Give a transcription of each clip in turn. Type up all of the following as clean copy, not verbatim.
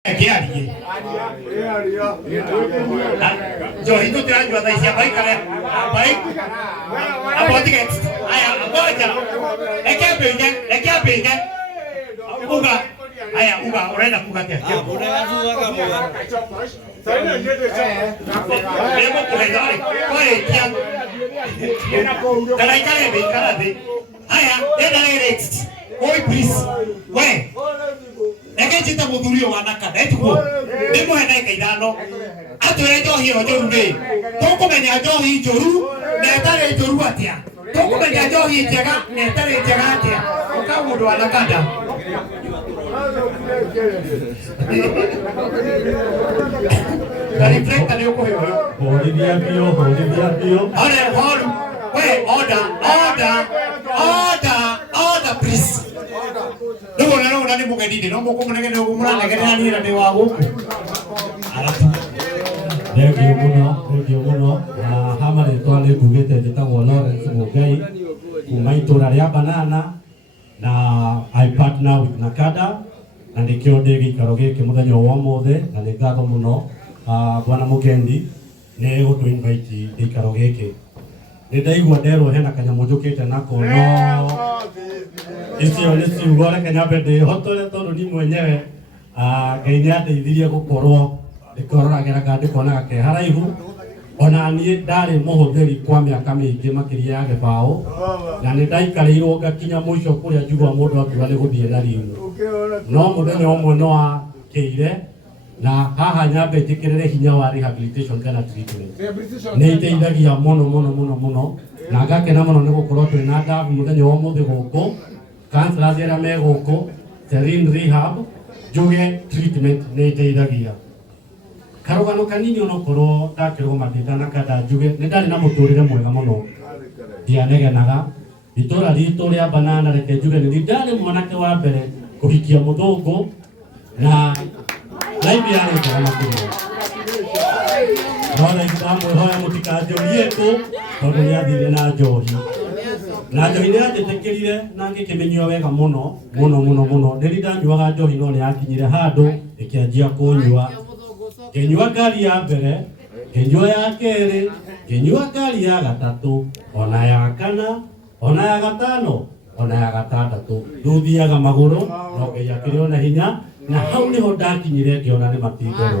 Kiarie. Yo hitu tira yo dai sia bai kare. Bai. Apa tiket? Aya, ngoja. Ekia pinga. Uga. Aya, uga orenda kugatia. Orenda kuga kamo. Demo kulegari. Koi kian. Kalai kare be karate. Aya, enda direct. Oi please. We. Ekechita muthurio wa nakada etuko ndimo hena ikaithano atwere njohi ro njoru ri tukumenya njohi njoru na etare njoru atia tukumenya njohi njega na etare njega atia uka mundu wa nakada reflector ni uko hiyo hodi bio hold we order please no nani mugedinde no mukumunege no muranegere hani rade wa guku Thengio muno hama ritwa ni ngugite njitagwo Lawrence Mugai kuma itura ria Banana na I partner with Nakada na nikio ndi gikaro giki muthenya wa mothe na ni ngatho muno bwana Mugendi ni gutu invite gikaro giki ni ndaigua nderwo hena kanyamu njukite nako no icio nĩ ciugo reke nyambe ndĩhotore tondũ ni mwenyewe Ngai nĩ andeithirie gũkorwo ndĩkororagĩra ngandĩkona gake haraihu ona niĩ ndarĩ mũhũthĩri kwa mĩaka mĩingĩ makĩria ya gĩbaũ na nĩ ndaikarĩirwo ngakinya mũico kũrĩa njiguaga mũndũ akiuga nĩ gũthiĩ na rimũ no mũthenya ũmwe nĩ wakĩire na haha nyambe njĩkĩrĩre hinya wa rehabilitation kana treatment nĩ iteithagia mũno na ngakena mũno nĩ gũkorwo twĩ na ndabu mũthenya wa ũmũthĩ gũkũ counselors era me gũkũ Serene Rehab njuge treatment nĩ iteithagia karũgano kanini onokorwo ndakĩrũgama ndĩ Nakada njuge nĩ ndarĩ na mũtũrĩre mwega mũno ndianegenaga itũra ritũ rĩa Banana reke njuge nĩ ndarĩ mwanake wa mbere kũhikia mũthũngũ na life yarĩ njega makĩria no ndamwĩhoya mũtikanjorie kũ tondũ nĩathire na njohi na njohi nĩ yanjĩtĩkĩrire na ngĩkĩmenyio wega mũno ndĩrĩ ndanyuaga njohi no nĩ yakinyire handũ ĩkĩanjia kũnyua ngĩnyua ngari ya mbere ngĩnyua ya kerĩ ngĩnyua ngari ya gatatũ ona ya kana ona ya gatano ona ya gatandatũ rĩu thiaga magũrũ no Ngai akĩrĩ ona hinya na hau nĩho ndakinyire ngĩona nĩ matinderũ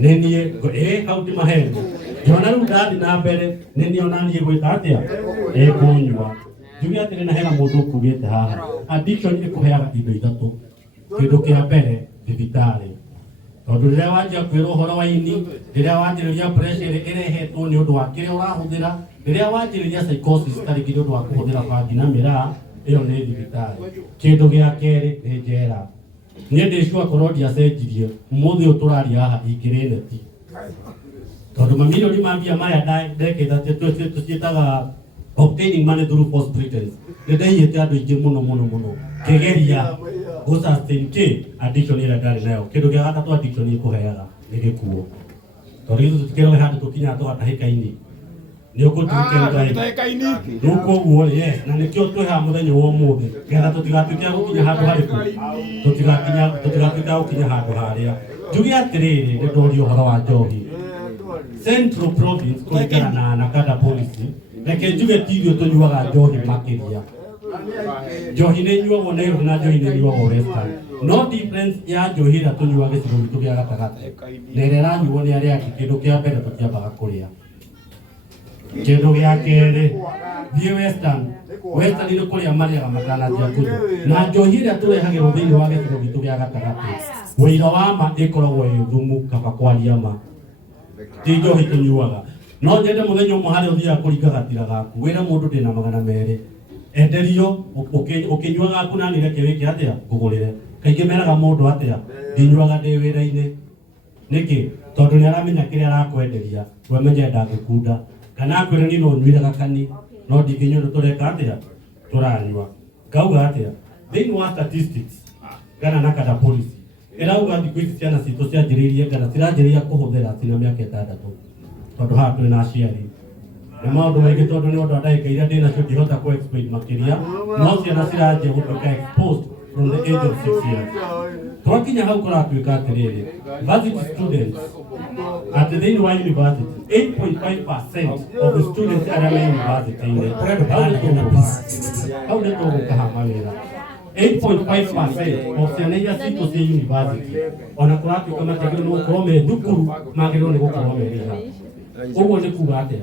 nĩ niĩ hau ti maheni ngĩona rĩu ndathi na mbere nĩ niĩ ona niĩ gwĩka atĩa kũnyua njuge atĩrĩ na hena mũndũ ũkugĩte haha addiction ĩkũheaga indo ithatũ kĩndũ kĩa mbere thibitarĩ tondũ rĩrĩa wanjia kwĩrwo ũhoro wa ini rĩrĩa wanjĩrĩria pressure ĩrehetwo nĩ ũndũ wa kĩrĩa ũrahũthĩra rĩrĩa wanjĩrĩria psychosis tarĩki nĩ ũndũ wa kũhũthĩra bangi na mĩraa ĩyo nĩ thibitarĩ kĩndũ gĩa kerĩ nĩ njera niĩ ndĩcua korwo ndiacenjirie ũmũthĩ ũyũ tũraria haha ingĩrĩ neti tondũ mamirioni ma mbia maya ndekĩte tũciĩtaga obtaining money through false pretense nĩ ndaiyĩte andũ aingĩ mũno kĩgeria gũsustain addiction ĩrĩa ndarĩ nayo kĩndũ gĩa gatatũ addiction ĩkũheaga nĩ gĩkuũ tondũ ithuĩ tũtikĩrwo handũ tũkinyaga tũgatahĩka-inĩ nĩ ũkũtuĩke Ngai rĩu koguo yes na nĩkĩo twĩ haha mũthenya wa ũmũthĩ getha tũtigatuĩke a gũkinya handũ harĩkũ tũtigatuĩke a gũkinya handũ harĩa njuge atĩrĩrĩ nĩ ndorio ũhoro wa njohi Central Province kũringana na Nakada policy reke njuge ti ithuĩ tũnyuaga njohi makĩria njohi nĩ nyuagwo Nairobi na njohi nĩ nyuagwo Western no difference ya njohi ĩrĩa tũnyuaga gĩcigo gitũ gĩa gatagatĩ na ĩrĩa ĩranyuo nĩ arĩa angĩ kĩndũ kĩa mbere tũtiambaga kũrĩa kĩndũ gĩa kerĩ thiĩ Western nĩ kũrĩa marĩaga matananjia kũnyua na njohi ĩrĩa tũrehagĩrwo thĩinĩ wa gĩcigo gitũ gĩa gatagatĩ ũira wa ma ĩkoragwo ĩ thumu kaba kwaria ma ti njohi tũnyuaga no nyende mũthenya ũmwe harĩa ũthiaga kũringa gatira gaku wĩre mũndũ ndĩna 200 enderio ũkĩnyua gaku na nĩ reke wĩke atĩa ngũgũrĩre kaingĩ meraga mũndũ atĩa ndinyuaga ndĩ wĩra-inĩ nĩkĩ tondũ nĩ aramenya kĩrĩa arakwenderia we menye ndangĩkunda kana akwĩre niĩ no nyuire gakani no ndingĩnyua nĩ tũreka atĩa tũranyua ngauga atĩa thĩinĩ wa statistics kana Nakada policy ĩrauga thikũ ici ciana citũ cianjĩrĩirie kana ciranjĩrĩria kũhũthĩra cina mĩaka 6 tondũ haha twĩ na aciari nĩ maũndũ maingĩ tondũ nĩ ũndũ wa ndagĩka iria ndĩnacio ndihota kũ explain makĩria no ciana ciranjia gũtuĩka exposed from the age of 6 years. Twakinya hau kuratuika atiriri, varsity students at the university, 8.5% of the students at the university, how did you go 8.5% of Senegal City University on a kuratu kama tegelo no kome dukuru magero ne kome riha. Ogo ne kubate.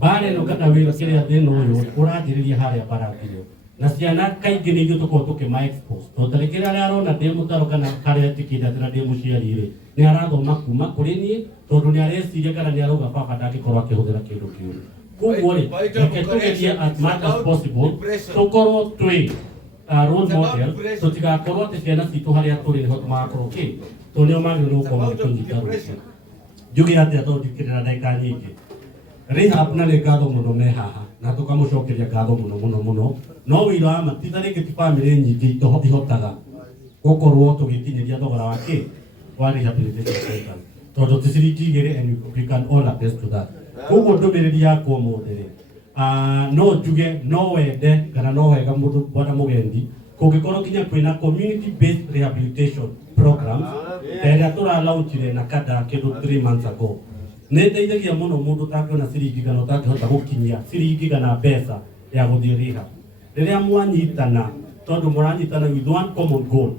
Bare no kata wira kile ade no yo urajiri hare barakiro. Na ciana kaingĩ nĩ ithuĩ tũkorwo tũkĩma-expose tondũ rĩngĩ rĩrĩa arona ndĩ mũtaro kana harĩa tikĩnda atĩ ndĩ mũciari-rĩ nĩ arathoma kuma kũrĩ niĩ tondũ nĩ areciria kana nĩ arauga baba ndangĩkorwo akĩhũthĩra kĩndũ kĩũru. Koguo-rĩ, reke tũgerie as much as possible tũkorwo twĩ role model, tũtigakorwo atĩ ciana citũ harĩa tũrĩ nĩho magakorwo tondũ nĩo magĩrĩirwo gũkorwo magĩtũnyita rũciũ. Njuge atĩa tondũ ndikĩrĩ na ndagĩka nyingĩ. Rehab na nĩ ngatho mũno me haha na tũkamũcokeria ngatho mũno no wĩra wa ma ti tarĩngĩ ti bamĩrĩ nyingĩ ihotaga gũkorwo tũgĩkinyĩria thogora wa wa rehabilitation center tondũ ti ciringi igĩrĩ and we can all attest to that. Koguo ndũmĩrĩri yakwa ũmũthĩ-rĩ, no njuge no wende kana no wega mũndũ bwana mũgendi kũngĩkorwo nginya kwĩna community based rehabilitation programs ĩrĩa tũralaunchire na kada kĩndũ 3 months ago. Nĩ ndeithagia mũno mũndũ ũtangĩona ciringi kana ũtangĩhota gũkinyia ciringi kana mbeca ya gũthiĩ rehab. Rĩrĩa mwanyitana tondũ mũranyitana with one common goal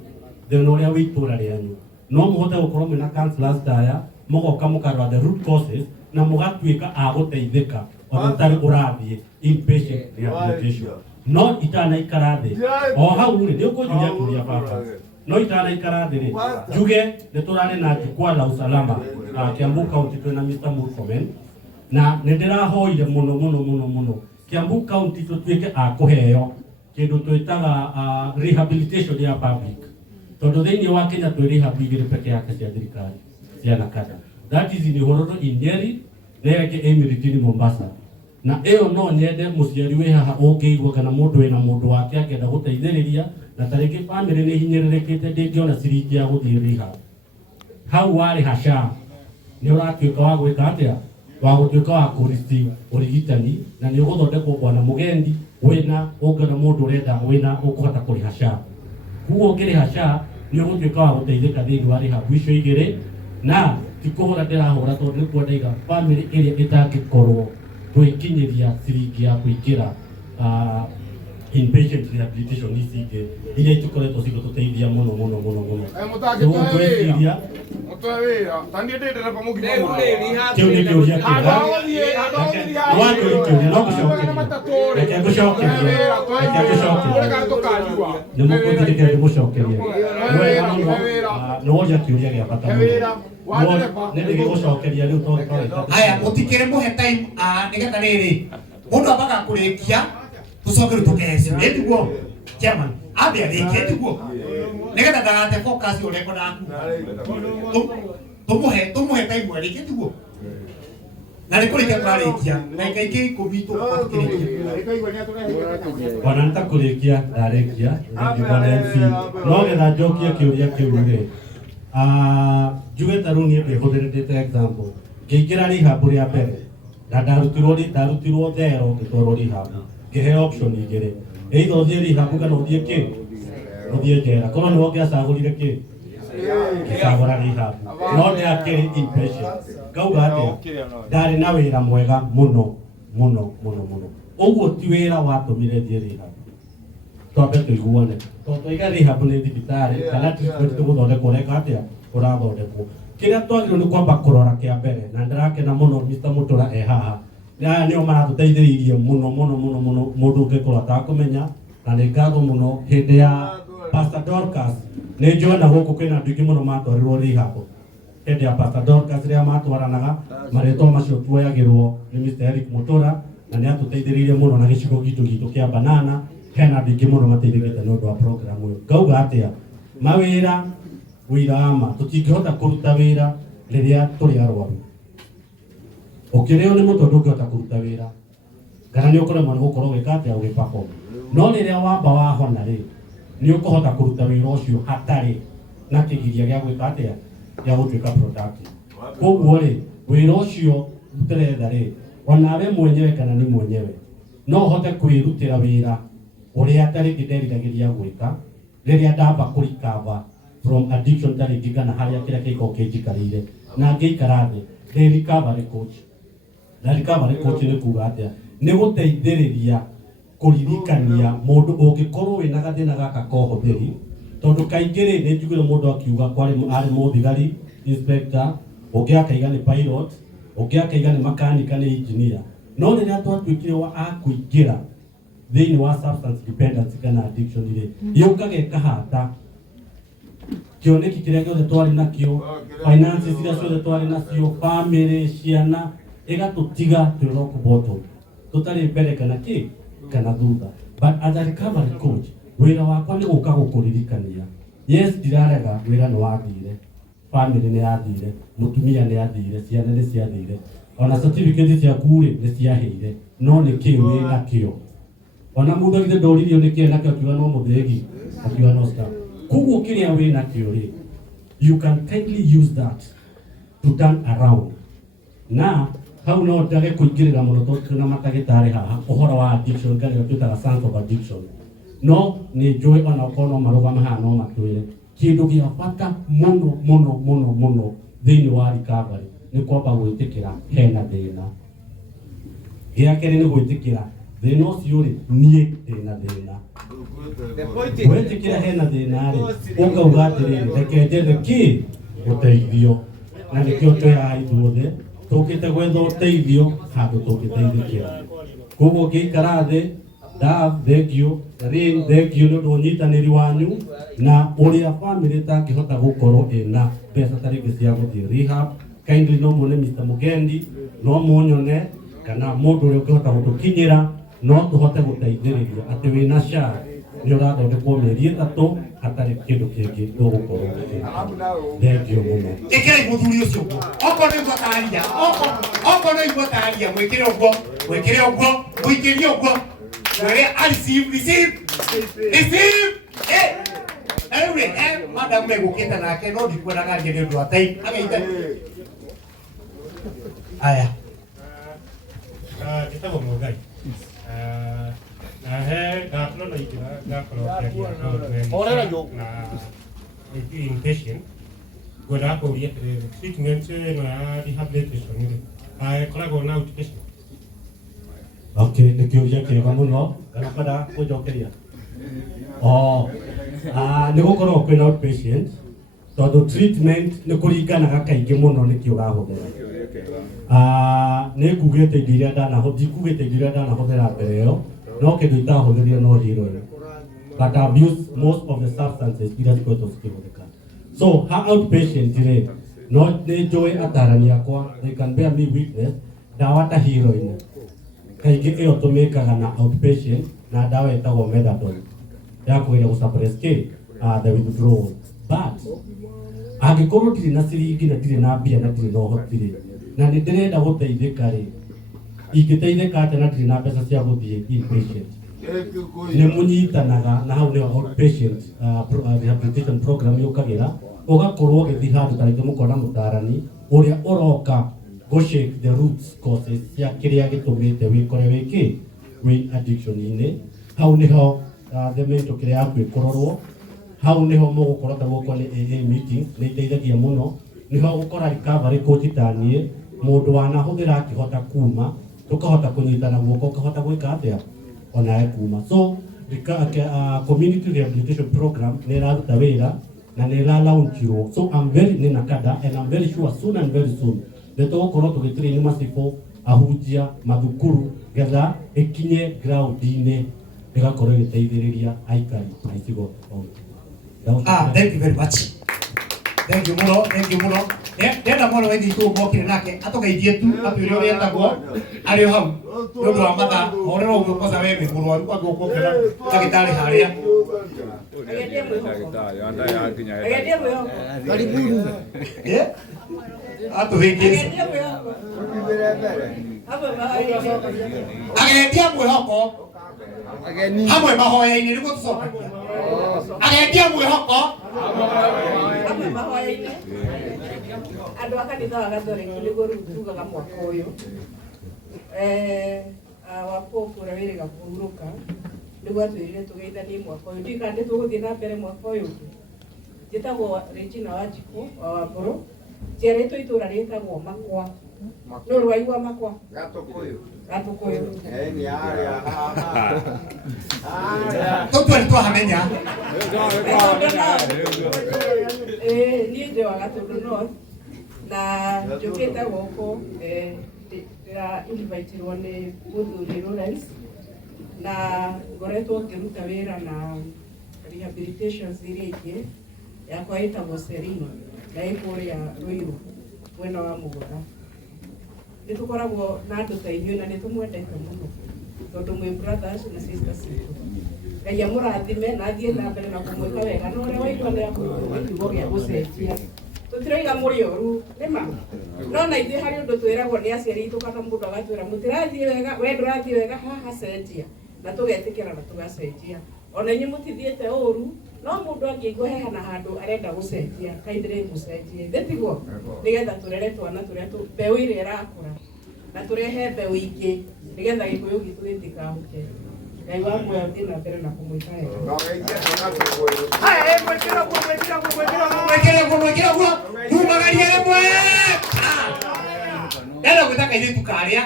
thĩna ũrĩa wĩ itũra rĩanyu no mũhote gũkorwo mwĩna counselors ta aya mũgoka mũkarora the root causes na mũgatuĩka a gũteithĩka ona ũtarĩ ũrathiĩ inpatient rehabilitation. No itanaikara thĩ o hau-rĩ nĩ ũkũnjuria kĩũria baba no itanaikara thĩ-rĩ njuge nĩ tũrarĩ na jukwaa la usalama Kiambu County twĩna Mr. Murkomen na nĩ ndĩrahoire mũno Kiambu County tũtuĩke a kũheo kĩndũ twĩtaga rehabilitation ya public tondũ thĩinĩ wa Kenya twĩ rehab igĩrĩ peke yake cia thirikari cia nakada. That is in Ihororo in Nyeri na ĩngĩ Emiritini Mombasa. Na ĩyo no nyende mũciari wĩ haha ũngĩigua kana mũndũ wĩna mũndũ wake akĩenda gũteithĩrĩria na tarĩngĩ bamĩrĩ nĩ hinyĩrĩrĩkĩte ndĩngĩona ciringi ya gũthiĩ rehab. Hau warĩ haca nĩ ũratuĩka wa gwĩka atĩa wa gũtuĩka wa kũriti ũrigitani na nĩ ũgũthondekwo bwana mũgendi wĩna ũngĩona mũndũ ũrenda wĩna ũkũhota kũrĩha SHA. Koguo ũngĩrĩha SHA nĩ ũgũtuĩka wa gũteithĩka thĩinĩ wa rehab icio igĩrĩ na ti kũhũra ndĩrahũra tondũ nĩ kuo ndaiga bamĩrĩ ĩrĩa ĩtangĩkorwo gwĩkinyĩria ciringi ya kũingĩra inpatient rehabilitation ici ingĩ iria itukoretwo cigĩtũteithia mũno. Ngwĩciria kĩu nĩ kĩũria kĩega no ngũcokeria nĩ mũkũndirĩke ndĩmũcokerie nĩ woria kĩũria gĩa bata mũno nĩ ndĩgĩgũcokeria rĩu tondũ haya ũtikĩrĩ mũhe time nĩgetha rĩrĩ mũndũ ambaga kũrĩkia tucoke tukehecio nĩguo chairman abe arĩkie nĩguo nĩgetha ndagate focus ũreko naku tũmũhe time arĩkie nĩguo na nĩkũrĩkia tũrarĩkia na ikaingĩ ikũmi tũkĩrĩkia ona nĩtakũrĩkia ndarĩkia bwana MC no getha njokie kĩũria kĩu-rĩ njuge ta rĩu niĩ ndĩhũthĩrĩte example ngĩingĩra rehab rĩa mbere na ndarutirwo thero ngĩtwarwo rehab ngĩheo option igĩrĩ either ũthiĩ rehab kana ũthiĩ njera korwo nĩwe ũngĩacagũrire ngĩcagũra rehab no ndĩakĩrĩ inpatient ngauga atĩa ndarĩ na wĩra mwega mũno ũguo ti wĩra watũmire thiĩ rehab twambe tũiguane tondũ tũiga rehab nĩ thibitarĩ kana treatment tũgũthondekwo ũreka atĩa ũrathondekwo kĩrĩa twagĩrĩirwo nĩ kwamba kũrora kĩa mbere na ndĩrakena mũno Mr. Mutura haha nĩo maratũteithĩrĩirie mũno mũndũ ũngĩkorwo atakũmenya na nĩ ngatho mũno hĩndĩ ya Pastor Dorcas nĩ njona gũkũ kwĩna andũ aingĩ mũno matwarirwo rehab hĩndĩ ya Pastor Dorcas rĩrĩa matwaranaga marĩtwa macio tuoyagĩrwo nĩ Mr. Eric Mutura na nĩ atũteithĩrĩirie mũno na gĩcigo gitũ kĩa Banana hena andũ aingĩ mũno mateithĩkĩte nĩ ũndũ wa program ũyũ. Ngauga atĩa mawĩra wĩra wa ma tũtingĩhota kũruta wĩra rĩrĩa tũrĩ arwaru ũkĩrĩo nĩ mũndũ ndũngĩhota kũruta wĩra kana nĩ ũkoremwo nĩ gũkorwo gwĩka atĩa ũgĩperform no rĩrĩa wamba wahona-rĩ nĩ ũkũhota kũruta wĩra ũcio hatarĩ na kĩgiria gĩa gwĩka atĩa gĩa gũtuĩka productive. Koguo-rĩ wĩra ũcio tũretha-rĩ onawe mwenyewe kana nĩ mwenyewe no ũhote kwĩrutĩra wĩra ũrĩa tarĩngĩ nderiragĩria gwĩka rĩrĩa ndamba kũrikava from addiction tarĩ ngigana harĩa kĩrĩa kĩko kĩnjikarĩire na ngĩikara thĩ ndĩ recovery coach. Na recovery coach nĩ kuuga atĩa? Nĩ gũteithĩrĩria kũririkania mũndũ ũngĩkorwo wĩna gathĩna gaka ka ũhũthĩri, tondũ kaingĩ nĩ njiguire mũndũ akiuga arĩ mũthigari inspector, ũngĩ akaiga nĩ pilot, ũngĩ akaiga nĩ makanika nĩ engineer, no rĩrĩa twatuĩkire wa kũingĩra thĩinĩ wa substance dependence kana addiction rĩ, yũkaga ĩkahata kĩoneki kĩrĩa gĩothe twarĩ nakĩo, finances iria ciothe twarĩ nacio, family, ciana, ĩgatũtiga twĩ rock bottom, tũtarĩ mbere kana thutha. But as a recovery coach, wĩra wakwa nĩ gũka gũkũririkania, yes ndirarega wĩra nĩ wathire, family nĩ yathire, mũtumia nĩ yathire, ciana nĩ ciathire, ona certificate ciaku nĩ ciaheire, no nĩ kĩĩ wĩ nakĩo. Ona mũndũ agithe ndoririo nĩ kĩĩ nakĩo, akiuga no mũthĩgi, akiuga no staff. Koguo kĩrĩa wĩ nakĩo rĩ, you can kindly use that to turn around. Na hau no ndage kũingĩrĩra mũno tondũ na matagĩtarĩ haha ũhoro wa addiction kana twĩtaga sons of addiction. No nĩ njũĩ ona ũkorwo no marũgama haha no matwĩre kĩndũ gĩa bata mũno thĩinĩ wa recovery nĩ kwamba gwĩtĩkĩra hena thĩna. Gĩa kerĩ nĩ gwĩtĩkĩra thĩna ũcio rĩ, niĩ ndĩna thĩna. Gwĩtĩkĩra hena thĩna rĩ, ũkauga atĩrĩrĩ, reke njethe kĩ ũteithio, na nĩkĩo twĩ haha ithuothe tũkĩte gwetha ũteithio handũ tũngĩteithĩkĩra. Koguo ngĩikara thĩ, thengiũ, Rain, thengiũ nĩ ũndũ wa ũnyitanĩri wanyu na ũrĩa family ĩtangĩhota gũkorwo ĩna mbeca ta rĩngĩ cia gũthiĩ rehab, kindly no muone Mr. Mugendi, no muonyone kana mũndũ ũrĩa ũngĩhota gũtũkinyĩra, no tũhote gũteithĩrĩria atĩ wĩna SHA nĩ ũrathondekwo mĩeri 3 hatarĩ kĩndũ kĩngĩ ũgũkorwo thengiũ mũno. Ĩkĩrai mũthuri ũcio ũguo, okorwo nĩ mũtaria, okorwo nĩ mũtaria, mwĩkĩre ũguo, mũingĩrie ũguo, where receive. Na rĩu rĩ, madam megũkĩte nake no ndikuonaga nĩ ũndũ wa time, ageitha. Aya. Gĩtagwo Mũngai. Na he ngakorwo na ingĩra ngakorwo na inpatient ngwenda kũria atĩrĩrĩ, treatment ĩno ya rehabilitation rĩ ĩkoragwo na outpatient? Okay, nĩ kĩũria kĩega mũno, kana kwenda kũnjokeria? Nĩ gũkorwo kwĩna outpatient, tondũ treatment nĩ kũringanaga kaingĩ mũno nĩkĩ ũrahũthĩra. Nĩ ngugĩte indo iria ndanahũthĩra mbere ĩyo, no kĩndũ itahũthĩrire no heroin. But I've used most of the substances iria cikoretwo cikĩhũthĩka. So ha outpatient rĩ, no nĩ njũĩ atarani akwa, they can bear me witness, ndawa ta heroin kaingĩ ĩyo tũmĩkaga na outpatient na ndawa ĩtagwo methadone ya kũgeria gũsuppress the withdrawal. But angĩkorwo ndirĩ na ciringi na ndirĩ na mbia na ndirĩ na ũhoti na nĩ ndĩrenda gũteithĩka rĩ, ingĩteithĩka atĩa na ndirĩ na mbeca cia gũthiĩ inpatient? Nĩ mũnyitanaga na hau nĩho outpatient rehabilitation program yũkagĩra, ũgakorwo ũgĩthiĩ handũ ta rĩngĩ mũkona mũtarani ũrĩa ũroka shake the roots causes cia kĩrĩa gĩtũmĩte wĩkore wĩ addiction-inĩ. Hau nĩho the mental kĩrĩa yaku ĩkororwo, hau nĩho mũgũkorwo ta gũkwo nĩ AA meeting, nĩ iteithagia mũno, nĩho gũkora recovery coach ta niĩ, mũndũ wanahũthĩra akĩhota kuma, tũkahota kũnyitana guoko, ũkahota gwĩka atĩa onawe kuma. So community rehabilitation program nĩ ĩraruta wĩra na nĩ ĩra-launchirwo. So I'm very nakada and I'm very sure soon and very soon nĩtũgũkorwo tũgĩtrain macibũ, ahunjia, mathukuru, getha ĩkinye ground-inĩ ĩgakorwo ĩgĩteithĩrĩria aikari a icigo. Thank you very much. Thank you mũno. Ndenda mũno wethi itũ mokire nake atũgeithie tu atwĩre ũrĩa etagwo arĩ hau nĩ ũndũ wa mathaa orero ũguo kosa we wĩ mũrwaru kwambia gũkũkĩra ndagĩtarĩ harĩa. Agendia mwĩhoko hamwe mahoya-inĩ nĩguo tũcokagia. Agendia mwĩhoko hamwe mahoya-inĩ. Andũ a kanitha wa Gathoreki nĩguo rĩu tugaga mwaka ũyũ wa Pope ũrĩa wĩrĩga kũhurũka nĩguo atwĩrire tũgeithanie mwaka ũyũ ndikande tũgũthiĩ na mbere mwaka ũyũ ũngĩ. Njĩtagwo Regina Wanjikũ wa Wambũrũ, njiarĩtwo itũũra rĩtagwo Makwa. Nũ rwaigua Makwa? Gatũkũyũ. Tũtwari twahamenya. Niĩ ndĩ wa Gatũndũ North na njũkĩte gũkũ ndĩra-invitirwo nĩ mũthuri Lawrence na ngoretwo ngĩruta wĩra na rehabilitations iria ingĩ yakwa ĩtagwo Serene na ĩ kũrĩa Ruiru mwena wa Mũgũra. Nĩ tũkoragwo na andũ ta inyuĩ na nĩ tũmwendete mũno tondũ mwĩ brothers na sisters citũ. Ngai amũrathime na athiĩ na mbere na kũmwĩka wega na ũrĩa waigua nĩ akũigua kiugo gĩa gũcenjia. Tũtiroiga mũrĩ ũru nĩma no na ithuĩ harĩ ũndũ twĩragwo nĩ aciari itũ kana mũndũ agatwĩra mũtirathiĩ wega, we ndũrathiĩ wega, haha cenjia, na tũgetĩkĩra na tũgacenjia. Ona inyuĩ mũtithiĩte ũru, no mũndũ angĩigua hehana handũ arenda gũcenjia, kaindĩrĩ mũcenjie thĩtiguo, nĩgetha tũrere twana tũrĩa mbeũ ĩrĩa ĩrakũra na tũrehe mbeũ ingĩ nĩgetha gĩkũyũ gitũ gĩtikahuke. Ngai wa muoyo athiĩ na mbere na kũmwĩka wega. Mwĩkĩre guo kumagaria rĩmwe. Enda gwĩta kairĩtu karĩa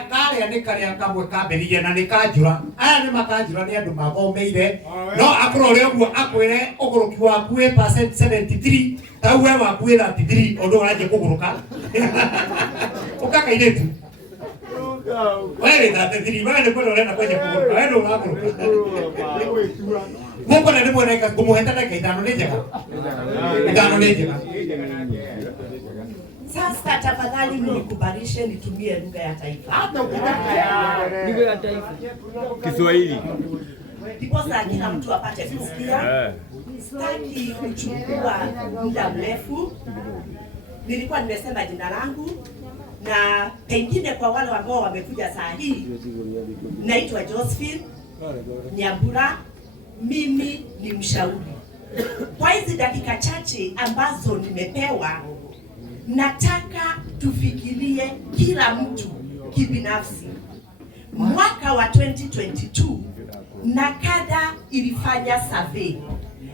nĩ karĩa kamwe kambĩrĩria na nĩ kanjũra. Aya nĩ makanjũra nĩ andũ mathomeire, no akũrore ũguo akwĩre ũgũrũki waku wĩ percent 73, tau we waku wĩ 33, ũndũ ũranjia kũgũrũka. Ũka kairĩtu. Wewe nda thiri wewe nĩ kwenda ũrenda kwenye kũgũrũka, wewe ndio ũragũrũka. Mũkona nĩ mwenda kũmũheta na ithano nĩ njega. Ithano nĩ njega. Sasa tafadhali mnikubalishe nitumie lugha ya taifa. Lugha ya taifa. Kiswahili. Ndiposa kila mtu apate kusikia. Sitaki kuchukua muda mrefu. Nilikuwa nimesema jina langu na pengine kwa wale ambao wamekuja saa hii, naitwa Josephine Nyambura, mimi ni mshauri. Kwa hizi dakika chache ambazo nimepewa, nataka tufikirie kila mtu kibinafsi. Mwaka wa 2022 NACADA ilifanya survey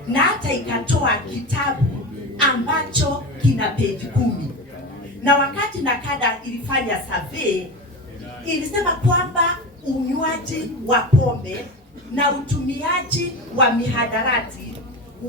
na hata ikatoa kitabu ambacho kina peji 10. Na wakati NACADA ilifanya survey, ilisema kwamba unywaji wa pombe na utumiaji wa mihadarati,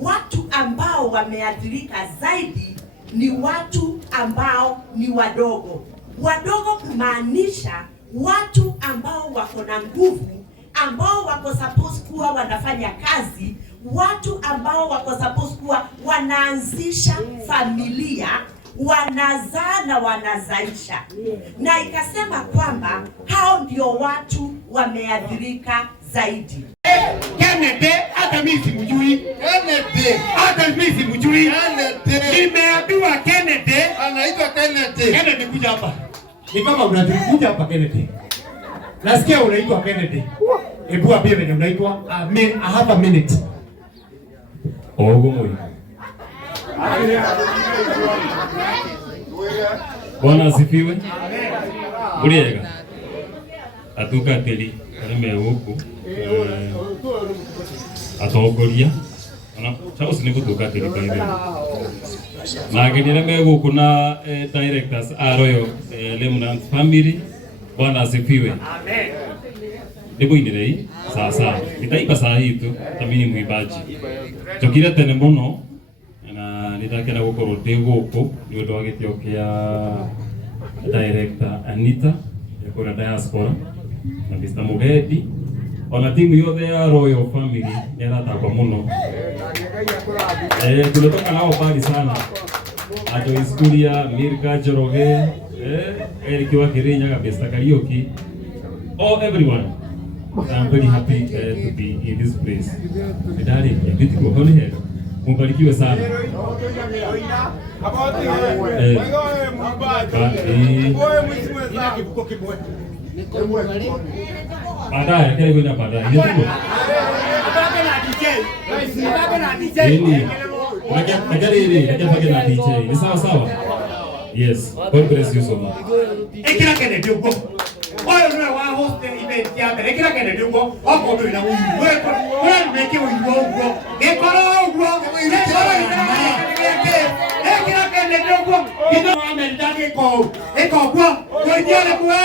watu ambao wameathirika zaidi ni watu ambao ni wadogo. Wadogo kumaanisha watu ambao wako na nguvu, ambao wako supposed kuwa wanafanya kazi, watu ambao wako supposed kuwa wanaanzisha familia, wanazaa na wanazaisha. Na ikasema kwamba hao ndio watu wameathirika zaidi. Kennedy, hata mimi simjui. Kennedy, hata mimi simjui. Kennedy, nimeambiwa Kennedy, anaitwa Kennedy. Kennedy, kuja hapa. Ni kama unakuja hapa Kennedy. Nasikia unaitwa Kennedy. Hebu ambie venye unaitwa. I have a minute. Ogo moyo. Bwana asifiwe. Uriega. Atuka teli arime huku. Atogoria. Ana chausi ni kutuka teli kaide. Na genere me huku na directors Aroyo Lemnant family. Bwana asifiwe. Amen. Ndipo inirei sasa. Itaiba saa hii tu tamini muibaji. Tukire tene muno na nitakena gukorwo ndi guku ni undu wa gitio kia director Anita ya kura diaspora na Mr. Mugedi ona timu yothe ya Royal family yaratakwa muno. Tulitoka nao mbali sana. Ato Iskuria, Mirka Joroge, Eric Wakirinya kabisa Karaoke. Oh everyone. I'm very happy to be in this place. Ndari, nditi kwa honi head. Mbarikiwe sana. Baadaye kile kwenda baadaye. Ndio DJ. Ni sawa sawa. Yes. God bless you so much. Ekira Kennedy uko. Oyo ndio wa host comment ya mbere kira kene niguo okorwo nduri na uyu wewe meke uyu uguo gekoro uguo kira kene niguo kido amerika giko kwa kuingiana mwe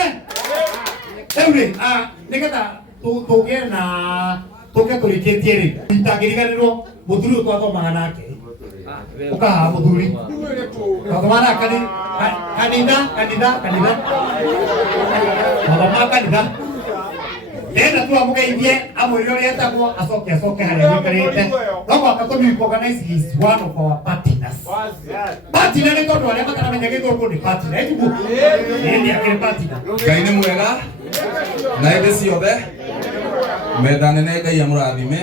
eure nigetha tuge na tuge turikitie ri itagiriganirwo muthuri twathomaga nake ukaha muthuri twathomaga nake kanitha twathomaga kanitha ndenda tu amugeithie amwire uria etagwo acoke haria gwikarite no mwaka to organize is one of our partners partner ni tondu aria mataramenya githungu ni partner ejugu ni akire partner Ngai nĩ mwega na hĩndĩ ciothe metha nene Ngai amũrathime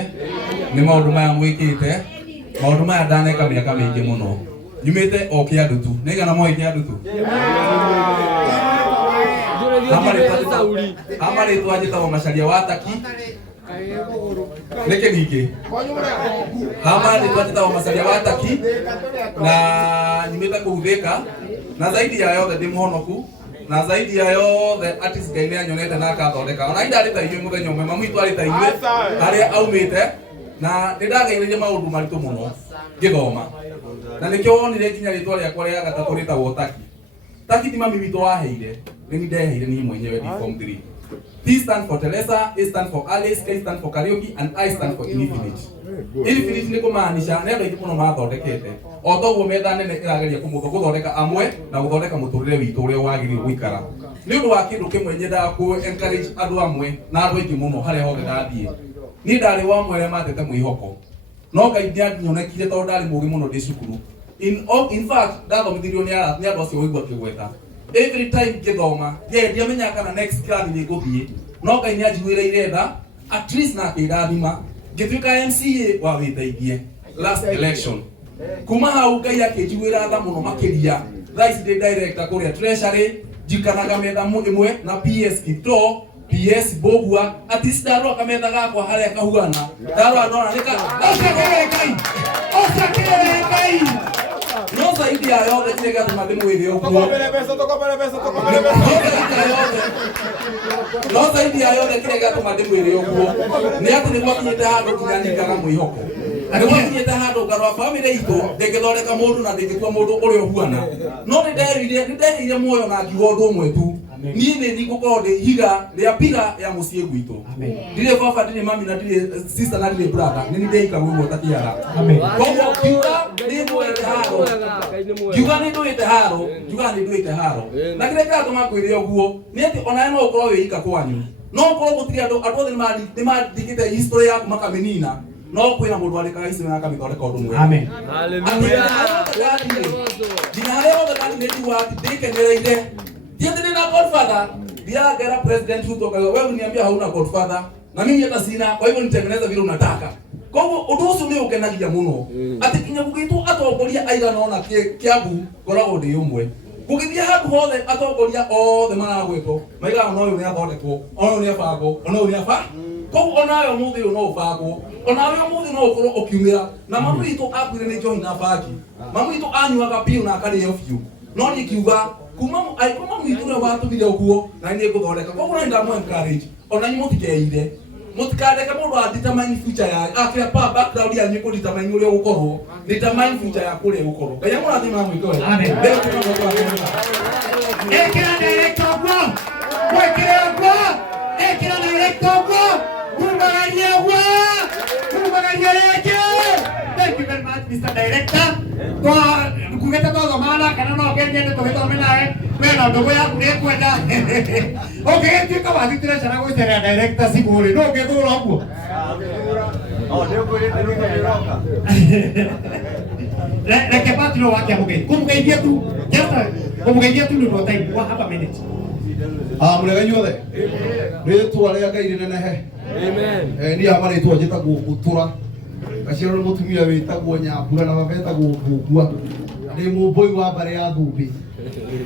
nĩ maũndũ maya mwĩkĩte maũndũ maya ndaneka mĩaka mĩingĩ mũno nyumĩte o kĩandũ tu nĩ igana moĩ kĩandũ tu amarĩtwa njĩtagwo Macharia wa Taki nĩkĩ ningĩ amarĩtwa njĩtagwo Macharia wa Taki na nyumĩte kũu Thĩka na zaidi ya yothe ndĩ mũhonoku na zaidi ya yothe artist Ngai nĩ anyonete na akathondeka ona indarĩ ta inyuĩ mũthenya ũmwe mamu itũ arĩ ta inyuĩ harĩa aumĩte na nĩ ndagereire maũndũ maritũ mũno ngĩthoma na nĩkĩo wonire nginya rĩtwa rĩakwa rĩa gatatũ rĩtagwo Taki. Taki ti mami witũ waheire nĩ ndeheire niĩ mwenyewe ndi form 3. T stand for Teresa, A stand for Alice, K stand for Karaoke and I stand for Infinite. Infinite nĩ kũmaanisha nĩ andũ aingĩ mũno mathondekete o toguo metha nene ĩrageria gũthondeka amwe na gũthondeka mũtũrĩre witũ ũrĩa wagĩrĩirwo gũikara nĩ ũndũ wa kĩndũ kĩmwe nyendaga ku encourage andũ amwe na andũ aingĩ mũno harĩa hothe ndathiĩ niĩ ndarĩ wa amwe arĩa matete mwĩhoko no Ngai nĩanyonekire tondũ ndarĩ mũũgĩ mũno ndĩ cukuru in fact ndathomithirio nĩ andũ acio waigua kĩgweta every time ngĩthoma ndiamenya kana next class nĩ ngũthiĩ no Ngai nĩanjiguĩrĩire tha at least na akĩndathima ngĩtuĩka MCA wa Wĩteithie last election kuma hau Ngai akĩnjiguĩra tha mũno makĩria thaa ici ndĩ director kũrĩa treasury njikanaga metha ĩmwe na PS Kiptoo PS Bogua ati sidaro kametha gakwa harĩa kahuana ndaro andona nika osakere Ngai no zaidi ya yothe kile gatuma ndimwire ũguo no zaidi ya yothe kile gatuma ndimwire ũguo nĩ atĩ nĩ gwakinyĩte handũ nginya nyingaga mwĩhoko nĩ gwakinyĩte handũ ngarwa family itũ ndĩngĩthondeka mũndũ na ndĩngĩtua mũndũ ũrĩa ũhuana no nĩ ndeheire muoyo na ngiuga ũndũ ũmwe tu niĩ nĩ ndigũkorwo ndĩ higa rĩa pira ya mũciĩ gwitũ ndirĩ baba ndirĩ mami na ndirĩ sister na ndirĩ brother nĩ ndeika ũguo takiara koguo kiuga nĩ ndũĩte haro na kĩrĩa kĩratũma ngwĩre ũguo nĩ atĩ ona no ũkorwo wĩika kwanyu no ũkorwo gũtirĩ andũ othe nĩ mandĩkĩte history yaku makamĩnina no kwĩna mũndũ wandĩkaga history na akamĩthondeka ũndũ mwega amen haleluya nginya harĩa othe kandi nĩ ndigua atĩ ndĩkenereire ndiye na Godfather bila gera president Ruto kwa wewe uniambia hauna Godfather na mimi hata sina kwa hivyo nitengeneza vile unataka kwa hivyo ũndũ ũcio nĩ ũkenagia mũno atĩ kinya gũgĩtwo atongoria aigana ona Kiambu ngoragwo ndĩ ũmwe gũgĩthiĩ handũ hothe atongoria othe maragwĩtwo maigaga no ũyũ nĩ athondekwo ona ũyũ nĩ abangwo ona ũyũ nĩ aba koguo onawe ũmũthĩ ũyũ no ũbangwo onawe ũmũthĩ no ũkorwo ũkiumĩra na mamu witũ akuire nĩ njohi na bangi mamu witũ anyuaga piũ na akarĩo biũ no niĩ kiuga kuma mwitũre watũmire ũguo na niĩ ngũthondeka koguo nĩ ndamũ encourage ona inyuĩ mũtikeire mũtikandeke mũndũ a determine future ya akĩra background yanyu kũ determine ũrĩa ũgũkorwo determine future ya kũrĩa ũgũkorwo Ngai amũrathime mwĩko amen ekĩra director ũguo mwĩkĩre ũguo ekĩra director ũguo kumagaria rĩngĩ thank you very much Mr. Director kugeta todo mala kana no kenye nĩ tũgĩthome nawe wena ndũgũ yaku nĩ kwenda ũngĩgĩtuĩka wathitire cana gwĩcerera director cigũrĩ no ũngĩthũra ũguo reke patino wake kumgeithia tu kumgeithia tu nĩ time wa hapa minute mũrega inyuothe rĩtwa rĩa Ngai rĩnenehe amen niĩ amarĩtwa njĩtagwo Mũtura gaciarwo nĩ mũtumia wĩtagwo Nyambura na baba etagwo Mbũngua ndĩ mũmbũi wa mbarĩ ya Thumbi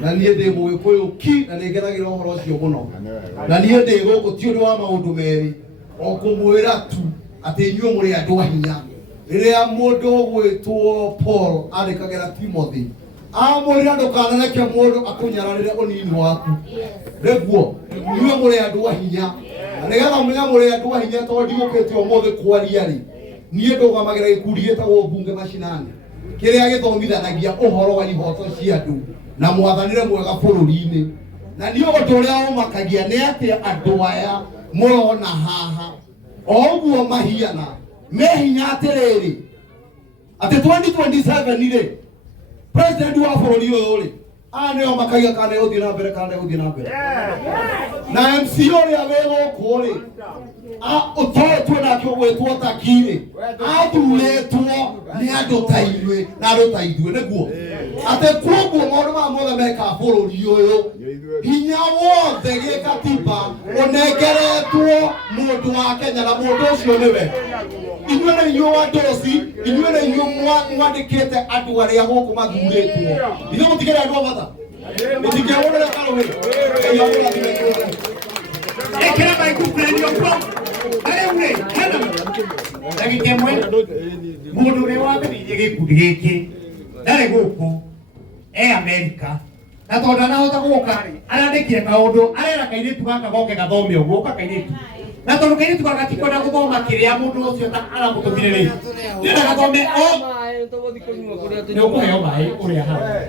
na niĩ ndĩ Mũgĩkũyũ ki na nĩ ngenagĩra ũhoro ũcio mũno na niĩ ndĩ gũkũ ti ũndũ wa maũndũ merĩ o kũmwĩra tu atĩ inyuĩ mũrĩ andũ a hinya rĩrĩa mũndũ ũgwĩtwo Paul andĩkagĩra Timothy amwĩra ndũkanareke mũndũ akũnyararĩre ũnini waku nĩguo inyuĩ mũrĩ andũ a hinya Na nigetha munya muri andu hinya to ndigukite omothe kwaria ri nie ndugamagira gikundi gitagwo bunge mashinani kiria githomithanagia uhoro wa ihoto cia andu na mwathanire mwega bururi-ini na ni undu uria umakagia ni ati andu aya murona haha oguo mahiana mehinya atiriri ati 2027 ri president wa bururi uyu ri nio makagia kana uthie na mbere kana uthie na mbere na MC uria wiguku ri utoetwo nake ugwitwo takiri athuretwo ni andu ta inyue na andu ta ithue niguo ati koguo maundu ma mothe meka bururi uyu hinya wothe gikatiba unengeretwo mundu wa Kenya na mundu ucio niwe inyue na inyue wa dosi inyue na inyue mwandikite andu aria guku mathuretwo ithe mutigire andu amata mutigire wonere karuhi ya wona thimekwo ekera maiku kwendio kwa areure hana ndagikemwe mundu uri wa mbere gikundi giki ndari guku America na tonda na hota guka arandikire kaundu arera kairitu gaka goke gathome uguo ka kairitu na tondu kairitu gaka tikwenda guthoma kiria mundu ucio ta aramutumire ri ndira gathome o no kuheo mai uria ha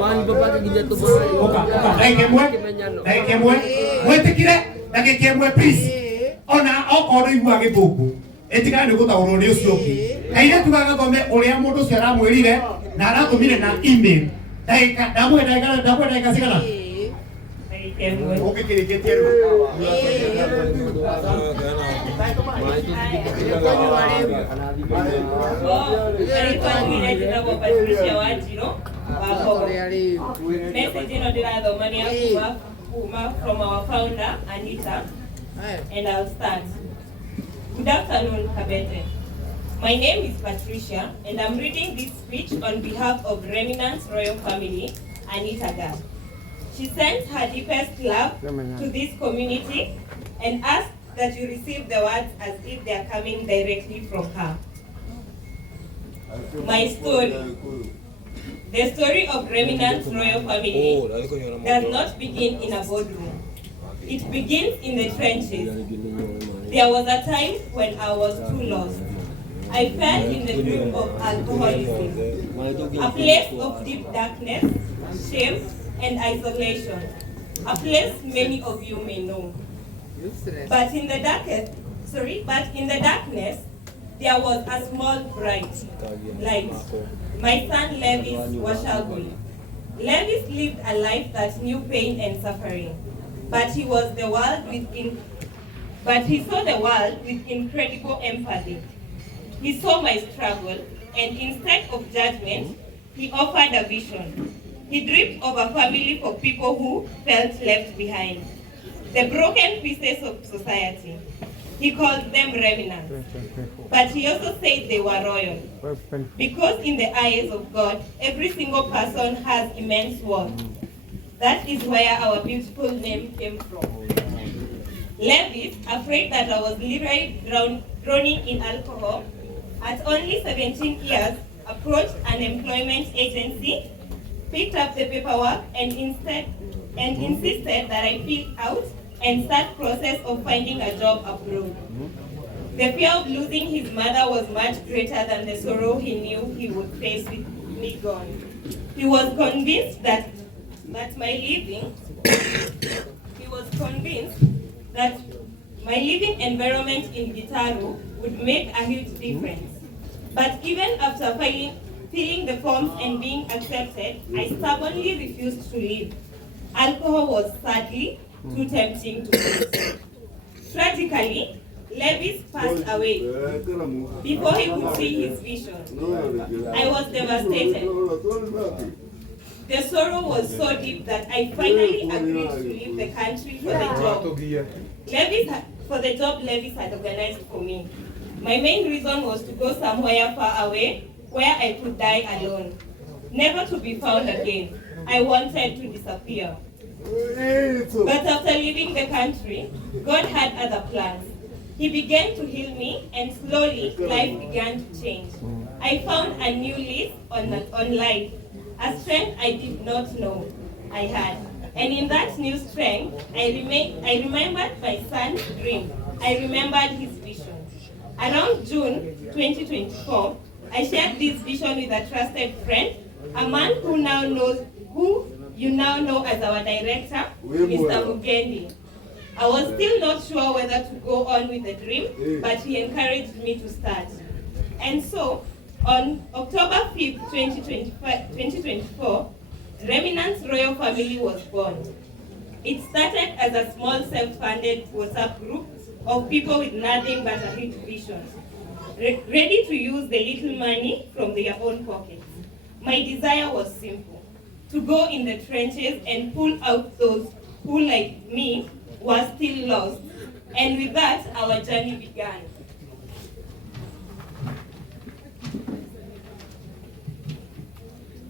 Mani papa kijia tu daikemwe mwetikire ndagikemwe please ona okorwo igua githungu etigana ni gutaurwo ni ucio ki kaire tugagathome uria mundu ucio aramwirire na aratumire na email daika ndamwe sigana ukikirikitie from our founder Anita, and I'll start. Good afternoon, Kabete. My name is Patricia, and I'm reading this speech on behalf of Remnant's royal family, Anita Gab. She sends her deepest love to this community and asks that you receive the words as if they are coming directly from her. My story. The story of Remnant's royal family does not begin in a boardroom. It begins in the trenches. There was a time when I was too lost. I fell in the grip of alcoholism, a place of deep darkness, shame, and isolation, a place many of you may know. But in the darkness, there was a small bright light. My son Levis Washagui. Levis lived a life that knew pain and suffering, but he saw the world with incredible empathy. He saw my struggle, and instead of judgment, he offered a vision. He dreamed of a family for people who felt left behind, the broken pieces of society. He called them remnants, but he also said they were royal, because in the eyes of God, every single person has immense worth. That is where our beautiful name came from. Levis, afraid that I was literally drowning in alcohol, at only 17 years, approached an employment agency, picked up the paperwork, and insisted that I fill out and start process of finding a job abroad. The fear of losing his mother was much greater than the sorrow he knew he would face with me gone. He was convinced that my living environment in Gitaru would make a huge difference. But even after filling the forms and being accepted, I stubbornly refused to leave. Alcohol was sadly too tempting to face. Tragically, Levis passed away before he could see his vision. I was devastated. The sorrow was so deep that I finally agreed to leave the country for the job Levis had organized for me. My main reason was to go somewhere far away where I could die alone, never to be found again. I wanted to disappear. But after leaving the country, God had other plans. He began to heal me, and slowly life began to change. I found a new lease on life, a strength I did not know. I had. And in that new strength, I remembered my son's dream. I remembered his vision. Around June 2024, I shared this vision with a trusted friend, a man who you now know as our director, Mr. Mugendi. I was still not sure whether to go on with the dream, but he encouraged me to start. And so, on October 5th, 2024, Remnant's Royal Family was born. It started as a small self-funded WhatsApp group of people with nothing but a huge vision, ready to use the little money from their own pockets. My desire was simple, to go in the trenches and pull out those who, like me, were still lost. And with that, our journey began.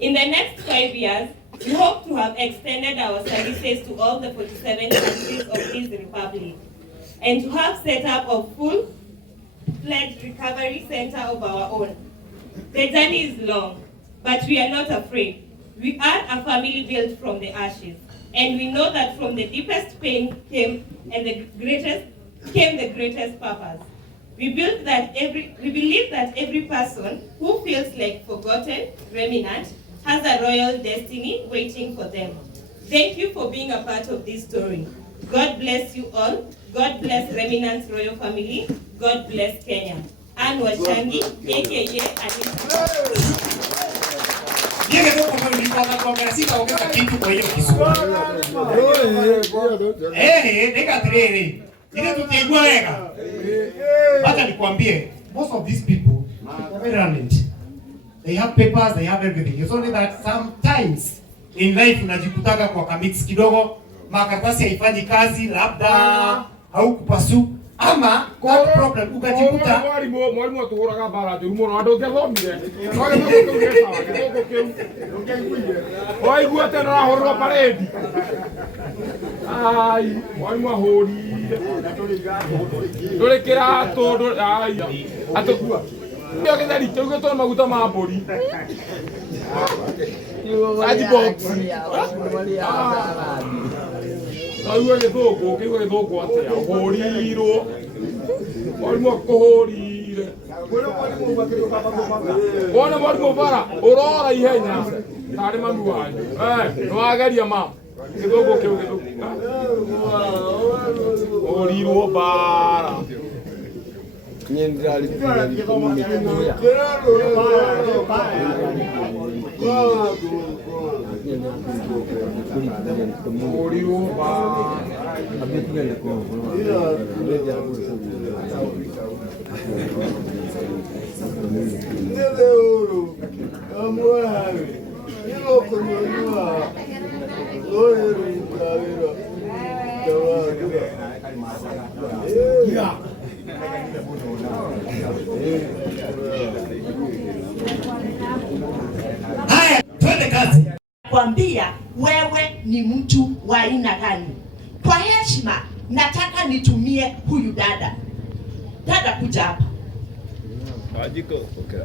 In the next 5 years, we hope to have extended our services to all the 47 countries of this republic and to have set up a full-fledged recovery center of our own. The journey is long, but we are not afraid. We are a family built from the ashes, and we know that from the deepest pain came the greatest purpose. We believe that every person who feels like forgotten, remnant, has a royal destiny waiting for them. Thank you for being a part of this story. God bless you all. God bless Remnant's Royal Family. God bless Kenya. Anne Wachangi, aka Anita. Most of these people are very learned. They have papers, they have everything. It's only that sometimes in life unajikutaka kwa kamix kidogo, makaratasi haifanyi kazi, labda au kupasu ama that problem ukajikuta mwalimu atuhoraga bara tu muno andu ngethomire no ngi gukugesa kiu oigua tena rahorwo paredi ai mwalimu ahurire nduri kiratu ai atukua ndio githeri kiu gitwa maguta ma mburi aji box Ayo githungu kiugo githungu atia hurirwo mwalimu akuhurire wona mwalimu bara urora ihenya tari mami wanyu no ageria mama githungu kiu githungu hurirwo bara nyendali haya, twende kazi. Kwambia wewe ni mtu wa aina gani. Kwa heshima nataka nitumie huyu dada. Dada kuja hapa. Wajiko, okay.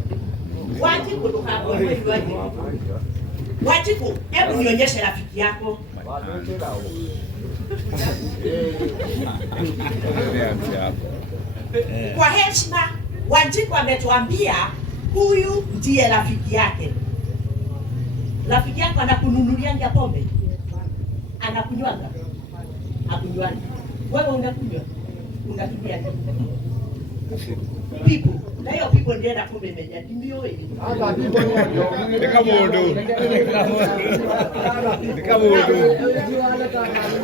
Wajiko ndo hapo wewe Wajiko. Wajiko, hebu nionyeshe rafiki yako. Kwa heshima Wajiko ametuambia huyu ndiye rafiki yake. Rafiki yako anakununulia pombe? Anakunywanga? Hakunywani. Wewe unakunywa? Unatumia nini? People. Na hiyo people ndio na pombe imejaa. Ndio hivi. Hata people ndio. Nikamodo.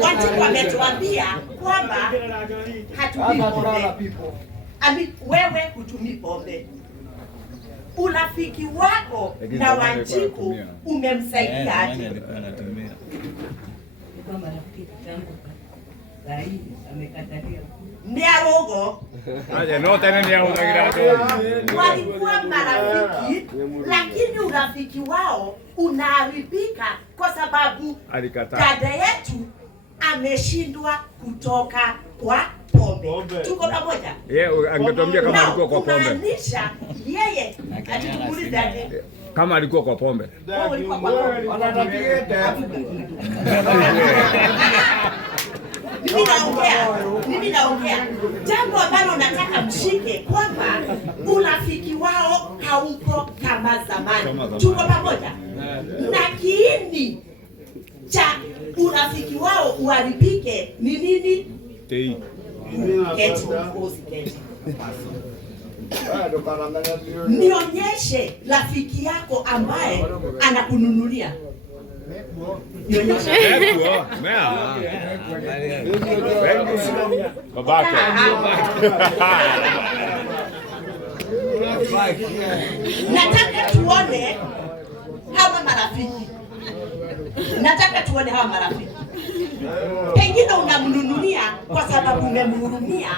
Watu wametuambia kwamba hatumii pombe. Wewe hutumii pombe. Urafiki wako na Wanjiku umemsaidia aje? Kama rafiki yangu zaidi amekatalia. Miarogo. Aje no tena ni au walikuwa marafiki, lakini urafiki wao unaharibika kwa sababu dada yetu ameshindwa kutoka kwa pombe. Tuko pamoja? Yeye angetuambia kama alikuwa kwa pombe. Maanisha yeye atikuuliza Kama alikuwa kwa pombe. Mimi naongea jambo ambalo nataka mshike kwamba urafiki wao hauko kama zamani. Tuko pamoja? Na kiini cha urafiki wao uharibike ni nini? Nionyeshe rafiki yako ambaye anakununulia. Babake. Nataka tuone hawa marafiki. Pengine unamnunulia kwa sababu umemhurumia,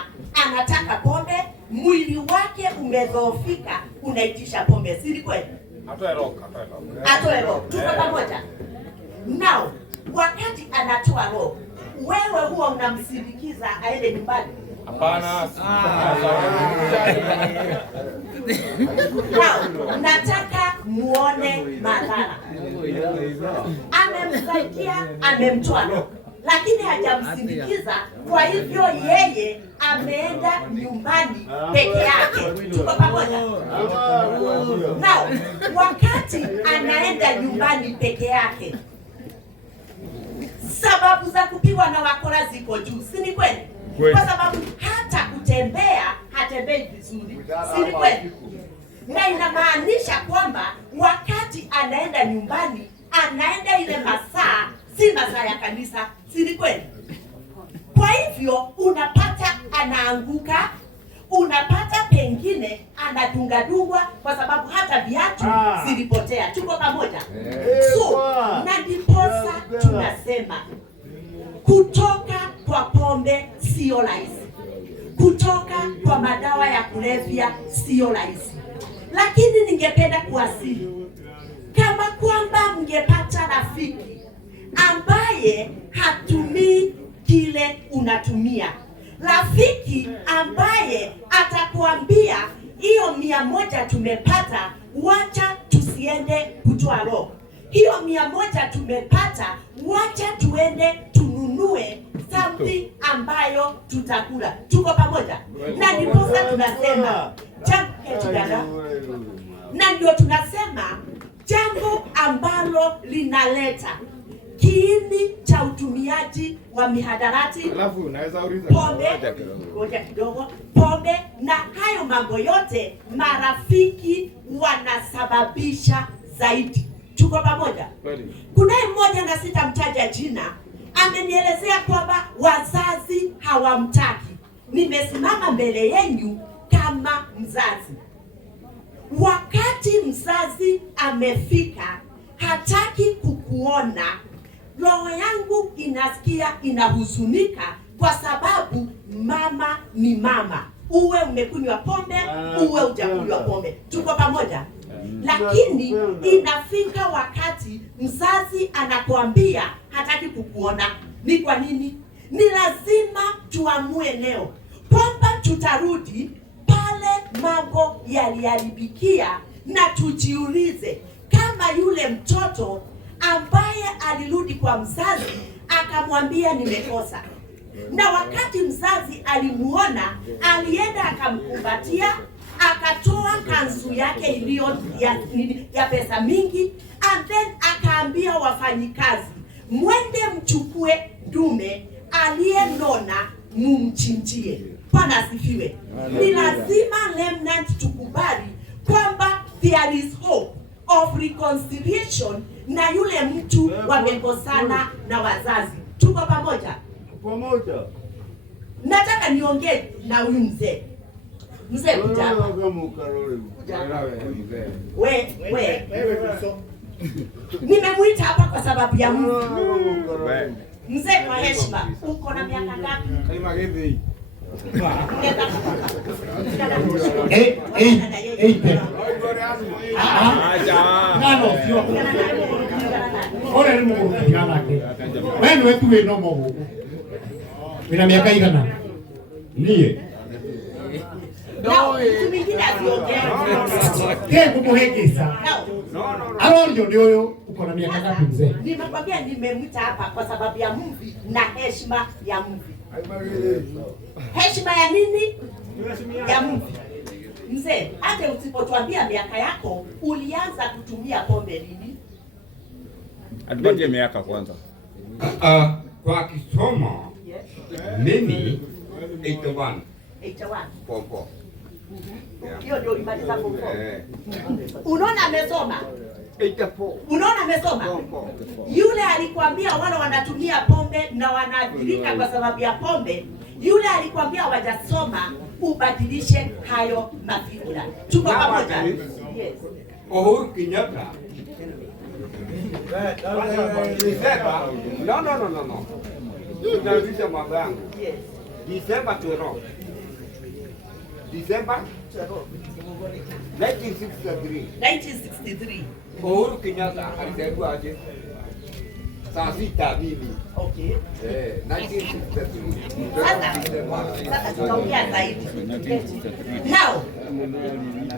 anataka pombe, mwili wake umedhoofika, unaitisha pombe. Si kweli? Atoe roho. Tuko pamoja? Now, wakati anatoa roho, wewe huwa unamsindikiza aende nyumbani? Hapana. Nataka muone madhara. Amemsaidia, amemtoa roho, lakini hajamsindikiza. Kwa hivyo yeye ameenda nyumbani peke yake. Tuko pamoja? Now, wakati anaenda nyumbani peke yake, sababu za kupigwa na wakora ziko juu. Si ni kweli? Kwa sababu hata kutembea hatembei vizuri. Si ni kweli? Na inamaanisha kwamba wakati anaenda nyumbani, anaenda ile masaa, si masaa ya kanisa. Si ni kweli? Kwa hivyo unapata anaanguka, unapata pengine anadungadungwa kwa sababu hata viatu zilipotea. Tuko pamoja? So, na ndiposa tunasema kutoka kwa pombe sio rahisi, kutoka kwa madawa ya kulevya sio rahisi. Lakini ningependa kuwasihi kama kwamba mngepata rafiki ambaye hatumii kile unatumia, rafiki ambaye atakuambia hiyo 100 tumepata, wacha tusiende kutoa roho. Hiyo 100 tumepata, wacha tuende tununue something ambayo tutakula. Tuko pamoja? Na ndiposa tunasema na ndio tunasema jambo ambalo linaleta kiini cha utumiaji wa mihadarati, pombe na hayo mambo yote, marafiki wanasababisha zaidi. Tuko pamoja? Kunaye mmoja na sitamtaja jina, amenielezea kwamba wazazi hawamtaki. Nimesimama mbele yenu kama mzazi. Wakati mzazi amefika, hataki kukuona, roho yangu inasikia inahuzunika, kwa sababu mama ni mama. Uwe umekunywa pombe, uwe hujakunywa pombe. Tuko pamoja? Lakini inafika wakati mzazi anakuambia hataki kukuona. Ni kwa nini? Ni lazima tuamue leo kwamba tutarudi pale mambo yaliharibikia, na tujiulize kama yule mtoto ambaye alirudi kwa mzazi akamwambia nimekosa, na wakati mzazi alimuona, alienda akamkumbatia, akatoa kanzu yake iliyo ya pesa mingi, and then akaambia wafanyikazi, mwende mchukue dume aliyenona mumchinjie. Bwana asifiwe. Ni lazima remnant tukubali kwamba there is hope of reconciliation na yule mtu wamekosana na wazazi. Tuko pamoja? Pamoja. Nataka niongee na huyu mzee. Mzee kuja. We. Nimemuita hapa kwa sababu ya mzee, kwa heshima. Uko na miaka ngapi? Wina miaka igana? Niye. Ke kumuhegesa. Arorio ndio huyo uko na miaka ngapi mzee? Nimekwambia nimemwita hapa kwa sababu ya mvi na heshima ya mvi. Heshima ya nini? Ya mvi. Mzee, hata usipotuambia miaka yako, ulianza kutumia pombe lini? Atupatie miaka kwanza. Kwa kisomo mimi 81. 81. Pompo. Hiyo ndio ulimaliza pompo. Unaona amesoma? 84. Unaona amesoma? Yule alikwambia wale wanatumia pombe na wanaathirika kwa sababu ya pombe, yule alikwambia hawajasoma, ubadilishe hayo mafikira. Tuko pamoja? Yes. Uhuru Kenyatta. No. Tunarudisha mambo yangu. Yes. December 12. December 1963. Uhuru Kenyatta alizaliwa aje? Saa 6 bibi. Okay. 1963. Sasa tunaongea zaidi. Now,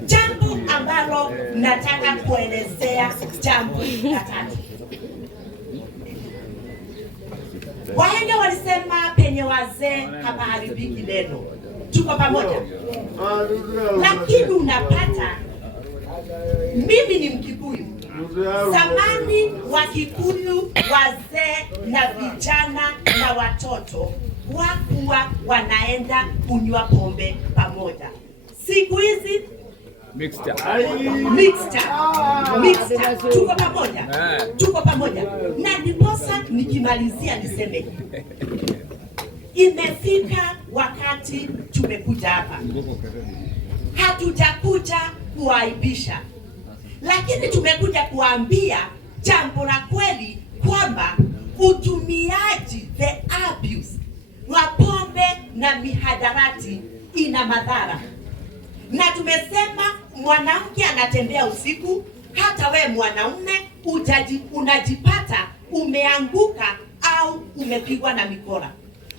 jambo ambalo nataka kuelezea, jambo la tatu. Wahenga walisema penye wazee hapaharibiki neno. Tuko pamoja? Lakini unapata, mimi ni Mkikuyu. Zamani Wakikuyu, wazee na vijana na watoto wakuwa wanaenda kunywa pombe pamoja. Siku hizi Mixture. Tuko pamoja? Tuko pamoja. Na ndiposa nikimalizia niseme imefika wakati tumekuja hapa. Hatujakuja kuaibisha, lakini tumekuja kuambia jambo la kweli kwamba utumiaji, the abuse wa pombe na mihadarati ina madhara. Na tumesema mwanamke anatembea usiku, hata we mwanaume unajipata umeanguka au umepigwa na mikora.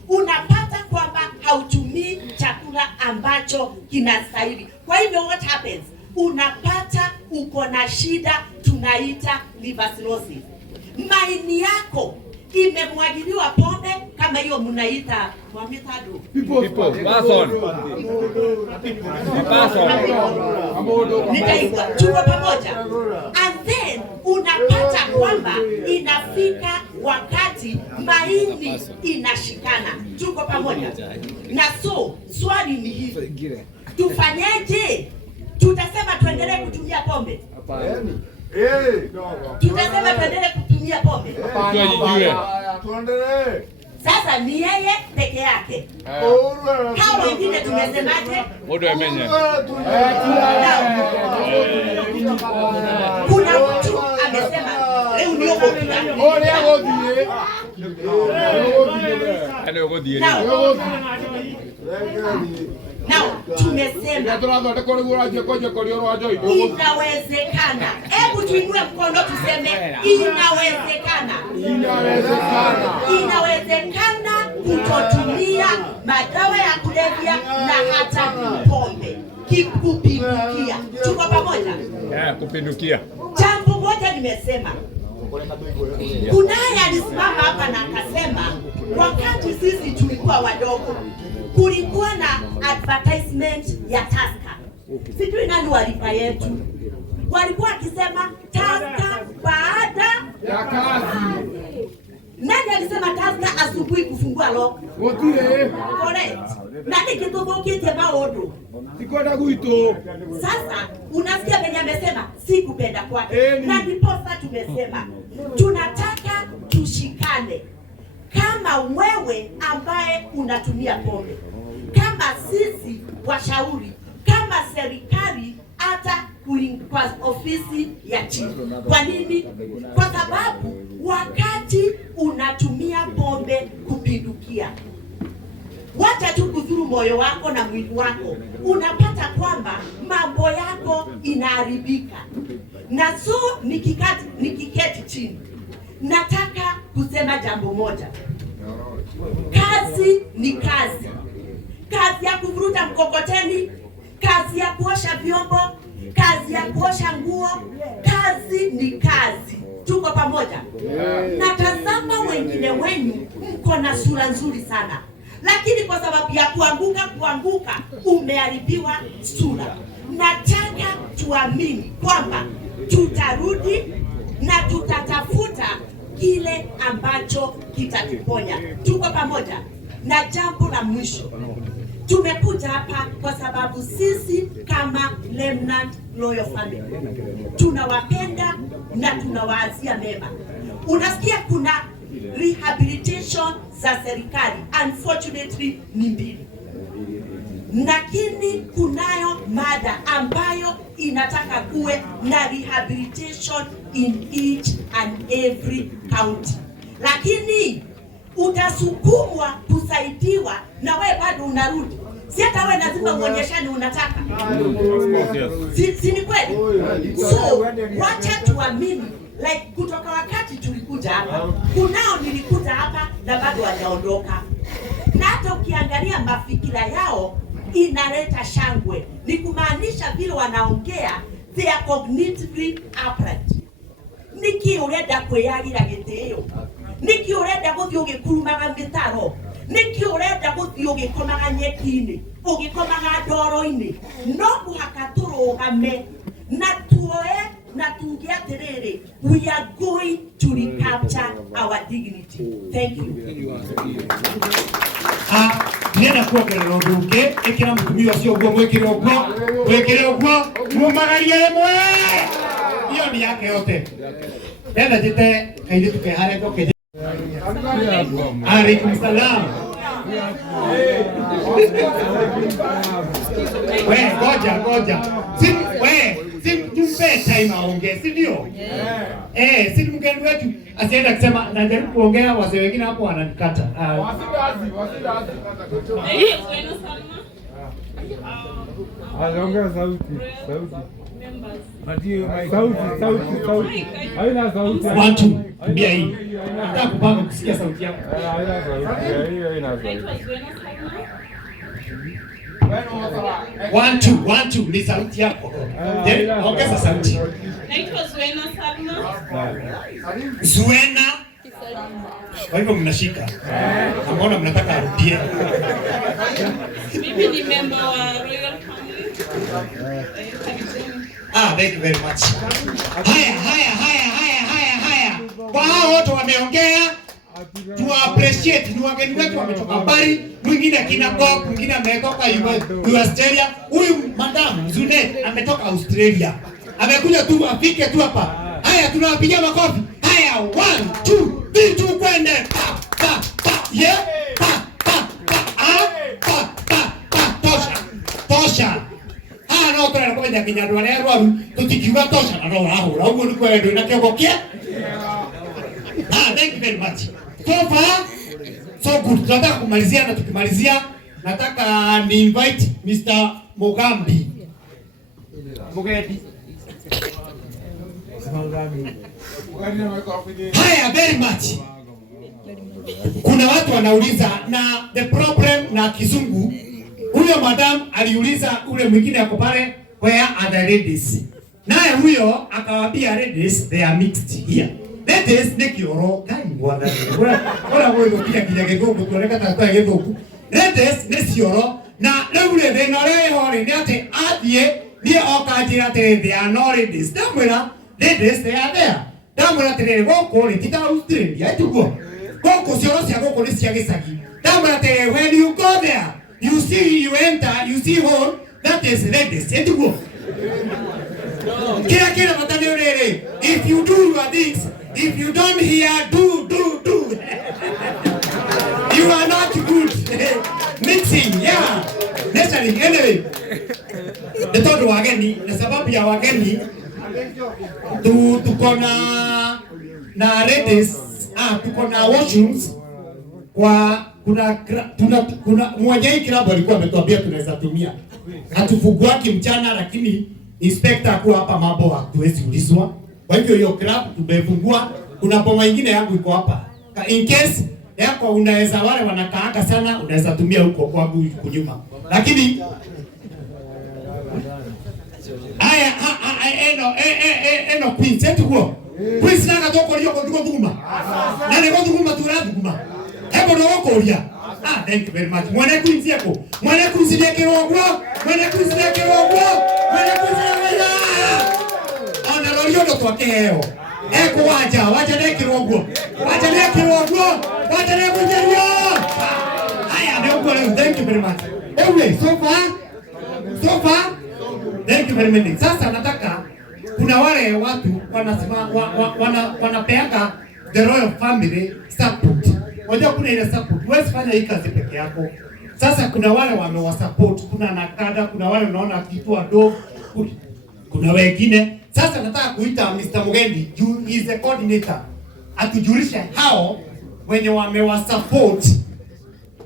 Unapata kwamba hautumii chakula ambacho kinastahili. Kwa hivyo what happens? Unapata uko na shida tunaita liver cirrhosis. Maini yako imemwagiliwa pombe kama hiyo mnaita mwamitado. Nitaigwa. Tuko pamoja. And then unapata kwamba inafika wakati maini inashikana. Tuko pamoja. Na so swali ni hivi, tufanyeje? Tutasema tuendelee kutumia pombe? Tutasema tuendelee kutumia pombe? Sasa ni yeye peke yake. Hao wengine tumesemaje? Kuna mtu amesema leo ndio tumesema inawezekana. Hebu tuinue mkono tuseme inawezekana. Inawezekana kutotumia madawa ya kulevya na hata pombe kupindukia. Tuko pamoja? Kupindukia. Jambo moja nimesema, kunaye alisimama hapa na akasema wakati sisi tulikuwa wadogo kulikuwa na advertisement ya Tusker. Sijui nani walipa yetu. Walikuwa akisema Tusker baada ya kazi. Nani alisema Tusker asubuhi kufungua lock? Correct. Nani kitobokete maodo? Sikwenda kuito. Sasa unasikia venye amesema si kupenda kwake. Na ndiposa tumesema tunataka tushikane. Kama wewe ambaye unatumia pombe, kama sisi washauri, kama serikali, hata kwa ofisi ya chief. Kwa nini? Kwa sababu wakati unatumia pombe kupindukia, wacha tu kudhuru moyo wako na mwili wako, unapata kwamba mambo yako inaharibika. Na so nikiketi chini, nataka kusema jambo moja. Kazi ni kazi. Kazi ya kuvuruta mkokoteni, kazi ya kuosha vyombo, kazi ya kuosha nguo, kazi ni kazi. Tuko pamoja? Natazama wengine wenyu mko na sura nzuri sana, lakini kwa sababu ya kuanguka umeharibiwa sura. Nataka tuamini kwamba tutarudi na tutatafuta kile ambacho kitatuponya. Tuko pamoja? Na jambo la mwisho, tumekuja hapa kwa sababu sisi kama Remnant Royal Family tunawapenda na tunawaazia mema. Unasikia kuna rehabilitation za serikali, unfortunately ni mbili, lakini kunayo mada ambayo inataka kuwe na rehabilitation in each and every county, lakini utasukumwa kusaidiwa na wewe bado unarudi. Si hata wewe lazima uonyeshane unataka. Si ni kweli? So wacha tuamini, like kutoka wakati tulikuja hapa, kunao nilikuja hapa na bado hawajaondoka. Na hata ukiangalia mafikira yao inaleta shangwe. Ni kumaanisha vile wanaongea, they are cognitively upright. Niki urenda kweyagira gitio, niki urenda guthio gikurumaga mitaro, niki urenda guthio gikomaga nyekini, ugikomaga ndoro-ini. No muhaka turugame na tuoe na tuge atiriri, we are going to recapture our dignity. Thank you. Nenda kuongerera undu ungi, ikira mutumia ucio guo mwikire uguo mumagarie rimwe. Iyo ni yake yote. Nenda jite kaidi tukehare ngoke. Alaikum salam. We ngoja. Tumpe time aongee, si ndio? Si mgeni wetu asienda kusema najaribu kuongea, wazee wengine hapo wananikata. Ongea sauti. Sauti. Haina sauti. Watu, mbia hii. Nataka kupanga kusikia sauti yako. Haina sauti. Hiyo haina sauti. 1 2 ni sauti yako. Ongeza sauti. Naitwa Zuena Salma. Zuena. Kwa hivyo mnashika. Mbona mnataka arudie? Mimi ni member wa Royal Family. Thank you very much. Haya. Kwa hao wote wameongea, tu appreciate, ni wageni wetu wametoka mbali, mwingine kina Gok, mwingine ametoka Australia. Huyu madam Zunet ametoka Australia. Amekuja tu afike tu hapa. Haya, tunawapigia makofi. Haya, 1 2 3 kwende. Yeah. Tosha. No tena kwa ndia kinyarwa na rwaru tutikiwa tosha na no ahura ugo ni kwendo na kego kia. Thank you very much. So far so good. Tunataka kumalizia, na tukimalizia nataka ni invite Mr. Mugambi. Haya, very much. Kuna watu wanauliza na the problem na kizungu. Huyo madam aliuliza ule mwingine ako pale, where are the ladies? Naye huyo akawaambia ladies they are mixed here. Ladies ni kioro gani bwana? Bora wewe ukija kigongo tuoneka tata yetu. Ladies ni cioro na leule de no leho ni ate athie ni okajira te they are no ladies. Damwira ladies they are there. Damwira te goko ni tita Australia etugo. Goko cioro cia goko ni cia gicagi. Damwira te when you go there you see, you enter, you see home, that is ladies. Etugo. Kila matani urere. If you do your things, if you don't hear, do. You are not good. Mixing, yeah. Necessarily, anyway. The third wageni, na sababu ya wageni, tuko na ladies, tuko na washrooms, kwa kuna mmoja hii kilabu alikuwa ametuambia tunaweza tumia. Hatufuguaki mchana, lakini inspector akuwa hapa mambo hatuwezi ulizwa. Kwa hivyo hiyo club tumefungua. Kuna boma nyingine yangu iko hapa. In case yako unaweza, wale wanakaaka sana unaweza tumia huko kwangu kunyuma. Lakini Haya eno Queen setugo. Queen sinaga tokorio ko thuguma. Na ne ko thuguma turaduguma. Hebo no koria. Thank you very much. Mwana Queen yako. Mwana Queen yake rogwo. Mwana Queen yake rogwo. Mwana Queen yake. Ona rorio ndo twakeo. Eko wacha neki rogwo. Wacha neki rogwo. Wacha neki kujerio. Haya ndio kwa leo. Thank you very much. Anyway, so far thank you very much. Sasa nataka kuna wale watu wanasema wanapeanga the royal family support. Wajua kuna ile support. Huwezi fanya hii kazi peke yako. Sasa kuna wale wamewasupport, kuna nakada, kuna wale unaona akitua do, kuna wengine. Sasa nataka kuita Mr. Mugendi, he is the coordinator. Atujulishe hao wenye wamewasupport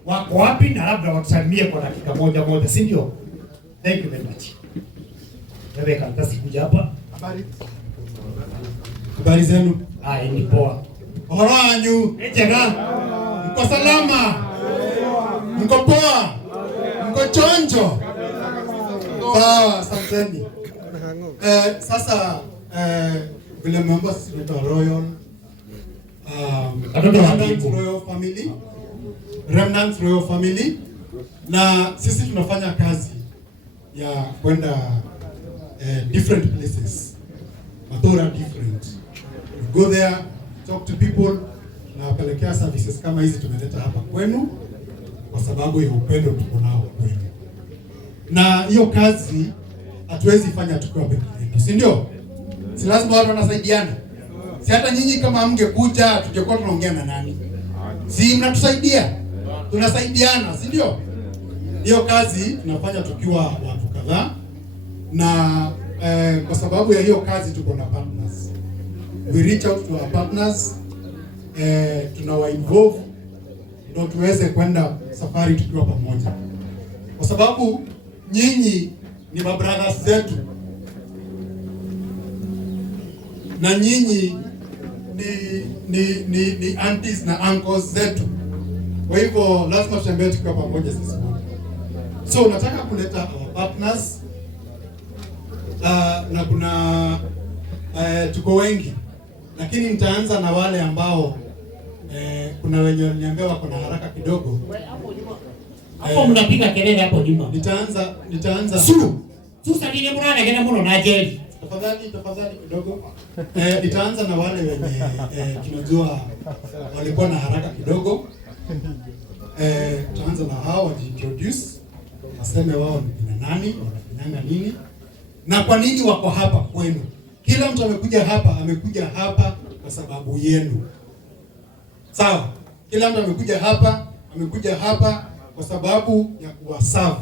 wako wapi na labda watusalimie kwa dakika moja, si ndio? Thank you very much. Wewe karatasi kuja hapa. Habari zenu? Ni poa. Ohoro wanyu. Ejega. Mko salama? Mko poa? Mko chonjo? Sawa, asanteni. Sasa vile mambo sisi tunaitwa Royal Remnant Royal Family, na sisi tunafanya kazi ya kwenda different places. Matora different. We go there, talk to people, na pelekea services kama hizi tumeleta hapa kwenu kwa sababu ya upendo tuko nao kwenu. Na hiyo kazi hatuwezi fanya tukiwa peke yetu, si ndio? Si lazima watu wanasaidiana. Si hata nyinyi kama mngekuja tungekuwa tunaongea na nani? Si mnatusaidia? Tunasaidiana, si ndio? Hiyo kazi tunafanya tukiwa watu kadhaa, na kwa sababu ya hiyo kazi tuko na partners. We reach out to our partners, tunawa involve ndio tuweze kwenda safari tukiwa pamoja. Kwa sababu nyinyi ni mabrothers zetu. Na nyinyi ni aunties na uncles zetu. Kwa hivyo lazima tutembee tukiwa pamoja sisi wote. So nataka kuleta our partners na kuna tuko wengi, lakini nitaanza na wale ambao kuna wenye waliniambia wako na haraka kidogo. Hapo mnapiga kelele hapo nyuma. Nitaanza Susa nile mwana gena muno na jeli. Tafadhali kidogo. Nitaanza na wale wenye tunajua walikuwa na haraka kidogo. Tutaanza na hao wajiintroduce, waseme wao ni kina nani, wanafanyanga nini na kwa nini wako hapa kwenu. Kila mtu amekuja hapa kwa sababu yenu. Sawa? Kila mtu amekuja hapa kwa sababu ya kuwaserve.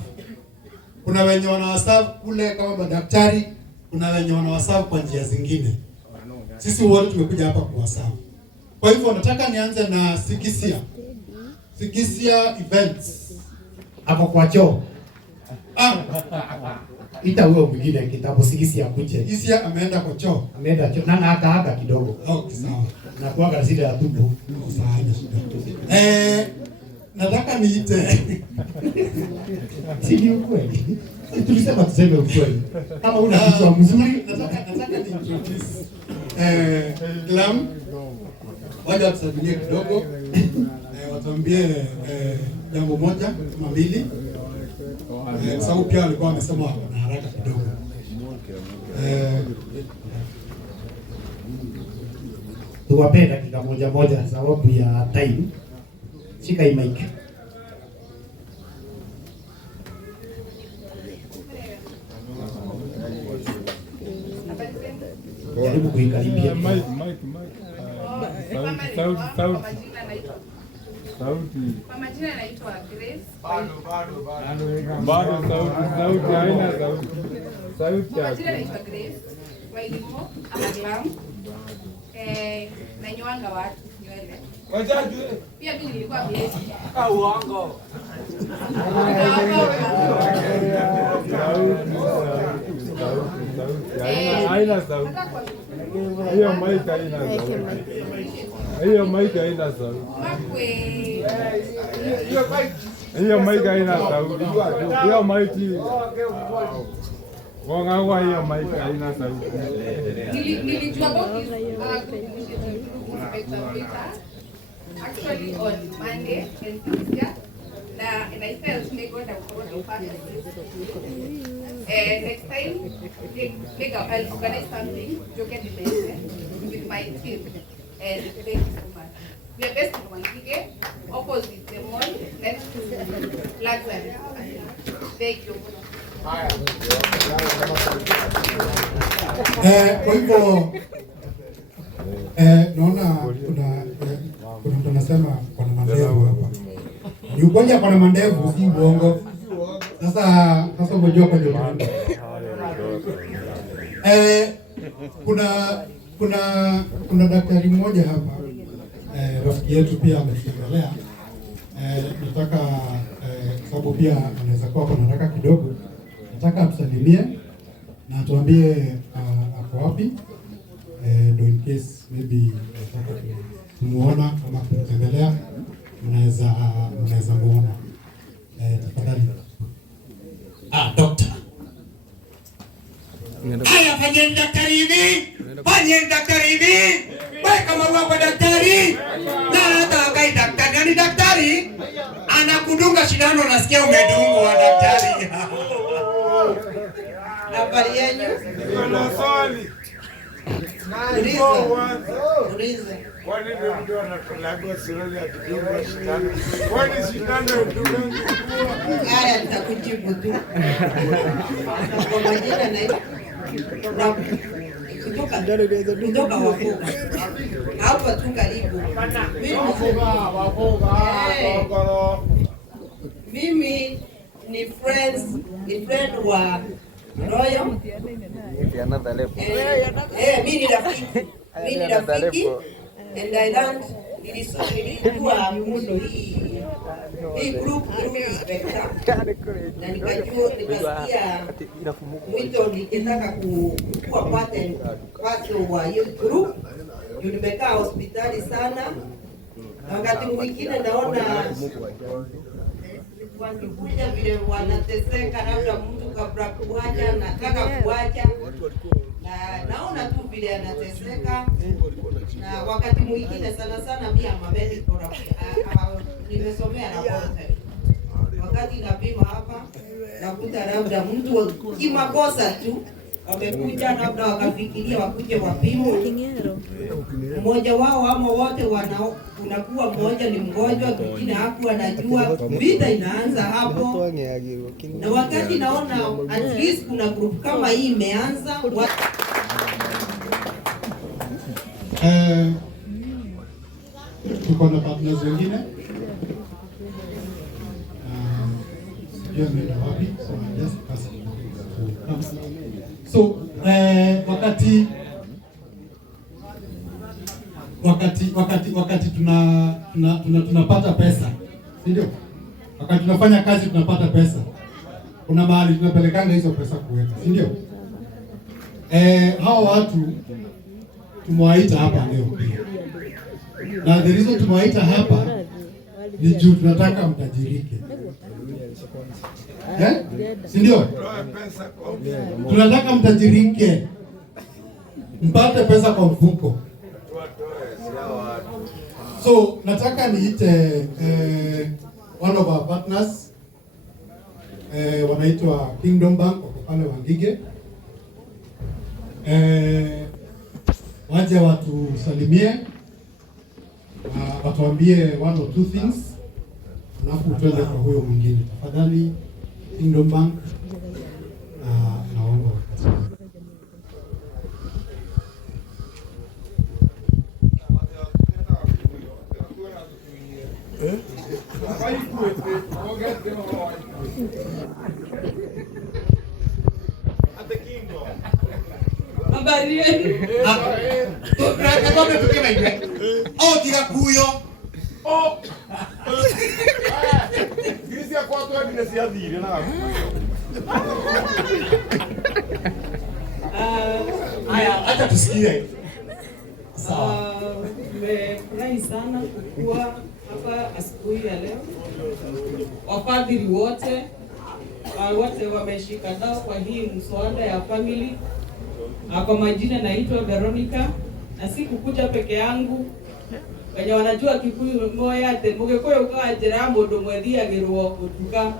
Kuna wenye wanawaserve kule kama madaktari, kuna wenye wanawaserve kwa njia zingine. Sisi wote tumekuja hapa kuwaserve. Kwa hivyo nataka nianze na Sigisia Events. Hapo kwa choo. Ita huyo mwingine kitabu Sigisia kuche. Sigisia ameenda kwa choo. Ameenda choo. Na hata kidogo. Okay, sawa. Na kuanga shida ya tumbo. Sawa. Nataka niite. Si ni ukweli. Tulisema tuseme ukweli. Kama una kichwa mzuri, nataka ni introduce Glam. Waje tusaidie kidogo. Watuambie jambo moja kama mbili. Sababu pia walikuwa wamesema wako na haraka kidogo. Tuwape dakika moja sababu ya time. Shika hii mic. Jaribu kuikaribia. Mic. Sauti. Kwa majina naitwa Grace. Bado sauti haina sauti. Sauti Kwa majina naitwa Grace. Wailimo Glam. Nanyoanga watu nywele. Wajajue. Pia mimi nilikuwa Grace. Uongo. Haina sauti. Hiyo mic haina sauti. Hiyo mic haina sauti. Hiyo mic haina sauti. Hiyo mic Wangagwa hiyo mic haina sauti. Nilijua about this actually on Monday and Tuesday. And I felt may God have brought the part of this. Next time, I'll organize something to get the message with my team. And thank you so much. We are based in Wangige, opposite the mall, next to Luxury. Thank you. Kwa hivyo naona kuna mtu anasema kuna mandevu hapa. Ni ukweli kuna mandevu, si uongo. Sasa unajua kwa nini? Kuna daktari mmoja hapa rafiki yetu pia ametembelea. Nataka sababu pia anaweza kuwa kuna haraka kidogo. Nataka atusalimie na atuambie ako wapi, ndio in case maybe nataka kumuona ama kumtembelea, mnaweza muona. Tafadhali. Doctor. Haya, fanyeni daktari hivi. Fanyeni daktari hivi. Wewe kama uko daktari na hata kai daktari, yani daktari anakudunga shindano, nasikia umedungwa daktari. Habari yenu? Kuna swali. Uliza. Kwani ndio mtu anatulaga siroli akidungwa shindano? Kwani shindano ndio? Haya, nitakujibu tu. Kwa majina na kutoka Wafuga. Hapa tu karibu. Mimi ni friend wa Royal. Mimi ni rafiki. And I learned nilikuwa muundo hii group inspector. Na nikasikia mwito nikitaka kuwa part wa hiyo group. Nimekaa hospitali sana. Wakati mwingine naona wakikuja vile wanateseka, labda mtu kabla kuacha, nataka kuacha, na naona tu vile anateseka. Na wakati mwingine sana mimi ama medical nimesomea na laboratory. Wakati napima hapa nakuta labda mtu kimakosa tu wamekuja, labda wakafikiria wakuje wapimwe. Mmoja wao ama wote unakuwa mmoja ni mgonjwa, mwingine hapo anajua, vita inaanza hapo. Na wakati naona at least kuna group kama hii imeanza tuko na partners wengine sijui ameenda wapi, so I just pass it to come. So wakati tunapata pesa, si ndio? Wakati tunafanya kazi tunapata pesa, kuna mahali tunapelekanga hizo pesa kuweka, si ndio? Hao watu tumewaita hapa leo pia, na the reason tumewaita hapa ni juu tunataka mtajirike, si ndio? Tunataka mtajirike, mpate pesa kwa mfuko. So nataka niite one of our partners, wanaitwa Kingdom Bank, wako pale Wangige. Waje watusalimie, watuambie one or two things, alafu tuende kwa huyo mwingine. Tafadhali Kingdom Bank, naomba habari yenu? Tunakwambia tukema hivi. Tiga kuyo. Hizi ya kwa watu ni siadhiri na. Haya, acha tusikie. Sawa. Nimefurahi sana kuwa hapa asubuhi ya leo. Wafadhili wote wote wameshika nao kwa hii mswada ya family. Kwa majina naitwa Veronica na sikukuja peke yangu. Wenye wanajua Kikuyu moya Mugikuyu kwa njira mundu mwethiagirwo gutuka.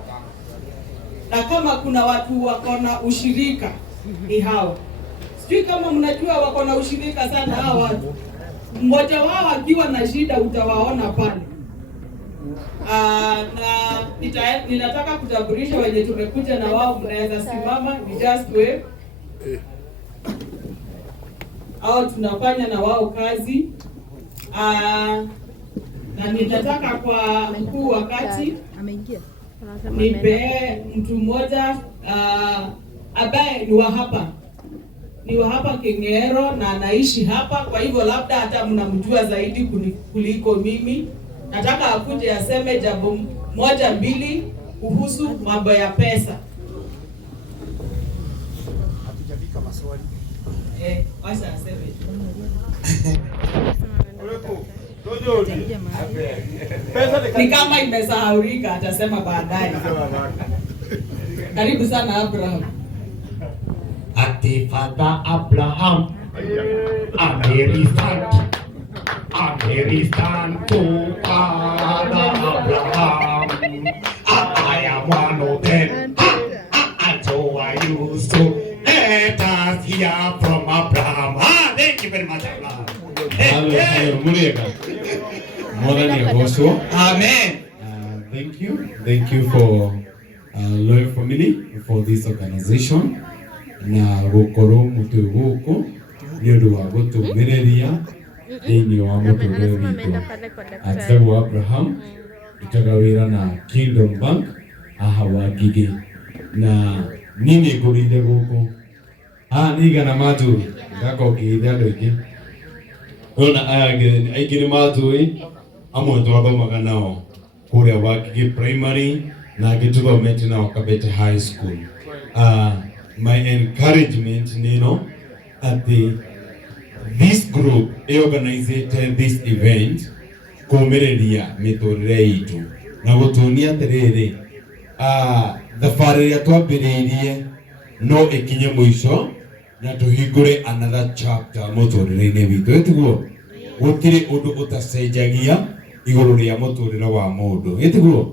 Na kama kuna watu wako na ushirika ni hao. Sijui kama mnajua wako na ushirika sana hao watu. Mmoja wao akiwa na shida utawaona pale. Na ninataka kutambulisha wenye tumekuja na wao, mnaweza simama, ni just wave. Au tunafanya na wao kazi. Na ninataka kwa mkuu wakati nipe mtu mmoja ambaye ni wa hapa Kingero na anaishi hapa, kwa hivyo labda hata mnamjua zaidi kuliko mimi. Nataka akuje aseme jambo moja mbili kuhusu mambo ya pesa. Hatujafika maswali. Wacha aseme. Ni kama imesahaulika atasema baadaye. Karibu sana Abraham. Ati Father Abraham, Ameristan to Father Abraham. I am one of them. And so I used to let us hear from Abraham. Thank you very much, Abraham. Amen. Thank you for Loyal Family for this organization. Na gukoro mutu guku ni undu wa gutumireria thini wa muturire witu. Atagwo Abraham itaga wira na Kingdom Bank aha Wangige na nini ngurire guku nigana matu ngakokithia andu aingi ona aingi ni matui amwe twathomaga nao kuria Wangige primary na gituthomete nao Kabete high school. My encouragement, at this group organized this event, kumereria miturire itu na gutunia terere thabarĩ ĩrĩa twambĩrĩirie no ĩkinye mũico na tũhingũre another chapter mũtũrĩre-inĩ witũ. Ĩtiguo gũtirĩ ũndũ ũtacenjagia igũrũ rĩa mũtũrĩre wa mũndũ. Ĩtiguo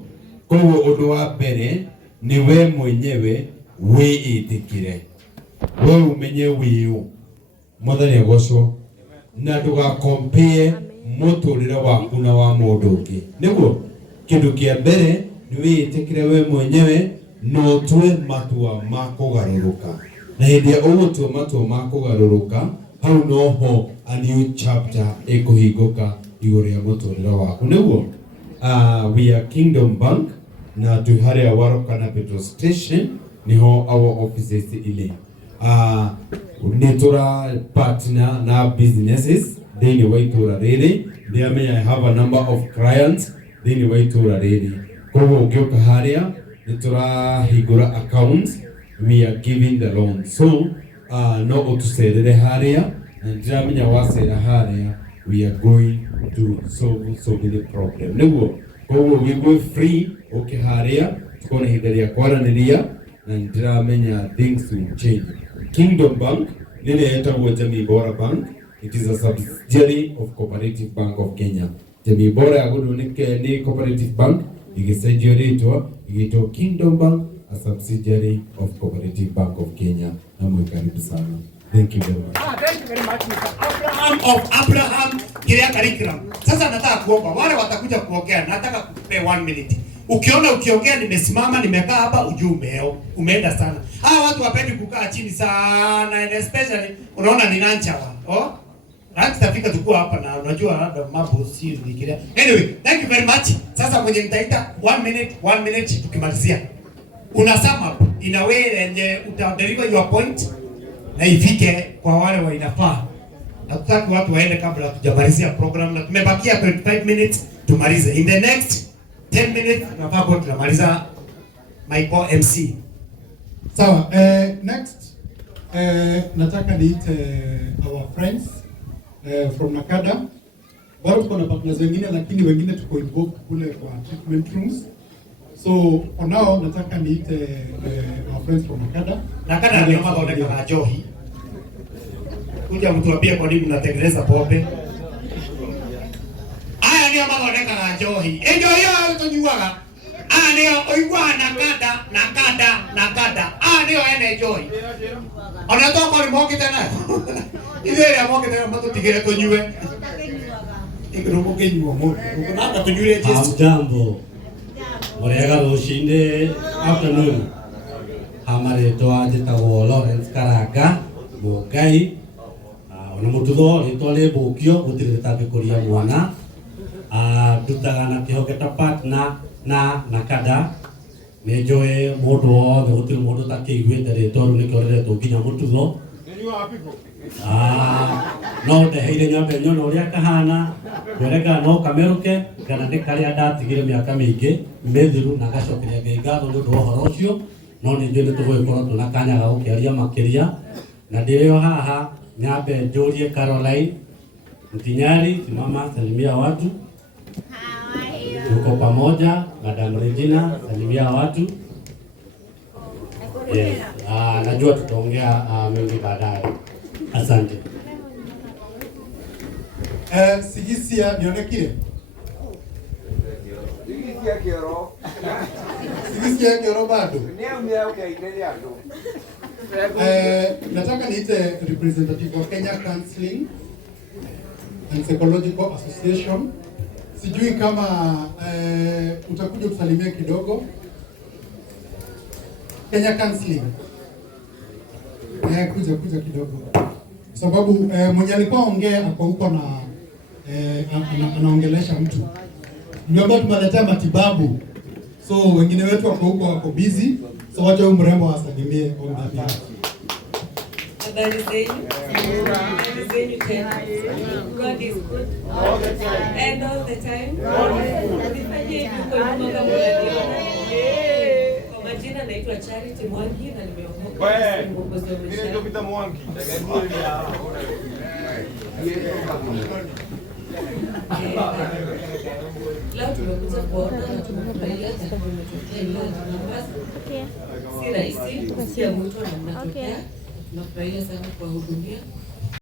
koguo ũndũ wa mbere ni we mwenyewe wiitikire, we umenye wiu Mwathani agocwo na ndugakompare muturire waku na wa mundu ungi. Niguo kindu kia mbere ni wiitikire we mwenyewe no utue matua ma kugaruruka, na hindi ya ugutua matua ma kugaruruka hau noho a new chapter ikuhinguka iguru ya muturire waku. Niguo we are Kingdom Bank na tuharia Warokana petrol station niho our offices ile. Nitura partner na businesses thini wa itura riri. I have a number of clients thini wa itura riri. Koguo ukiuka haria nitura higura accounts, we are giving the loan. So no utucerere haria na ndiramenya wacera haria we are going to solve so many problems. Niguo koguo we go free ukiharia tukona hidaria kwaraniria na ndiramenya things will change. Kingdom Bank nile yetagwo Jamii Bora Bank. It is a subsidiary of Cooperative Bank of Kenya. Jamii Bora yagudu ni Cooperative Bank igicenjio ritwa igitwo Kingdom Bank, a subsidiary of Cooperative Bank of Kenya. Na mwekaribu sana. Thank you very much. Thank you very much, Mr. Abraham of Abraham Kiria Curriculum. Sasa nataka kuomba wale watakuja kuongea, nataka kupe 1 minute. Ukiona ukiongea nimesimama nimekaa hapa ujumbe umeenda sana. Hawa watu wapendi kukaa chini sana, and especially unaona ni nanchawa. Rangi tafika tukua hapa na unajua mambo si nikilia. Anyway, thank you very much. Sasa mwenye nitaita 1 minute tukimalizia. Una sum up in a way yenye uta deliver your point na ifike kwa wale wa inafaa. Nataka watu waende kabla tujamalizia program na tumebakia 25 minutes tumalize. In the next 10 minutes tunafaa tunamaliza my MC. Sawa, next nataka niite our friends from Nakada. Bado tuko na partners wengine lakini wengine tuko involved kule kwa treatment rooms. So for now nataka niite our friends from Nakada. Nakada ndio mathondekaga njohi. Kuja mtuambie kwa nini mnatengeneza pombe. Aya ndio mathondekaga njohi. Njohi hiyo tunyuaga. Ndio oigwa nakada. Ndio ene njohi. Ona toko ni moki tena. Ile ya moki tena mtu tigere tunyue. Ikiro kinyua mo. Kunaka tunyure Yesu. Jambo. Morega rushinde afternoon. Hamare toaje tawo Lawrence Karanga Mugai. Ona mututho ritole bukio gutiritabe kuria mwana. Tutagana kihogeta partner na Nakada. Nejoe modo the hotel modo takigwete ritoru nikorere tukinya mututho. No te heire nyobe nyono uria kahana wereka no kameruke kana ndikaria ndatigire miaka mingi methiru na gacokeria ngai ngatho ndu uhoro ucio no ni njue nitugukorwo tuna kanya ga gukiaria makiria na ndirio haha nyambe njurie Caroline Mtinyari, simama salimia watu. Tuko pamoja. Madam Regina, salimia watu. Yes. Najua tutaongea mengi baadaye. Asante. Sigisia nionekire. Sigisia kioro bado. Nataka niite representative wa Kenya Counseling and Psychological Association. Sijui kama utakuja kusalimia kidogo. Kenya Counseling. Kuja kidogo. Sababu mwenye alikuwa ongea hapo huko na anaongelesha mtu. Ndio tumeletea matibabu. So wengine wetu wako huko wako busy. So wacha huyu mrembo asalimie on the behalf. Habari zenu. Habari zenu tena. God is good. All the time. And all the time. Nifanye hivi kwa nyuma kama unaniona. Kwa majina naitwa Charity Mwangi na nimeokoka. Mimi ndio Peter Mwangi. Leo tumekuja kuona na tumefurahia na tumetokea leo tunapasa. Si rahisi kusikia mtu anatokea. Tunafurahia sana kuwahudumia.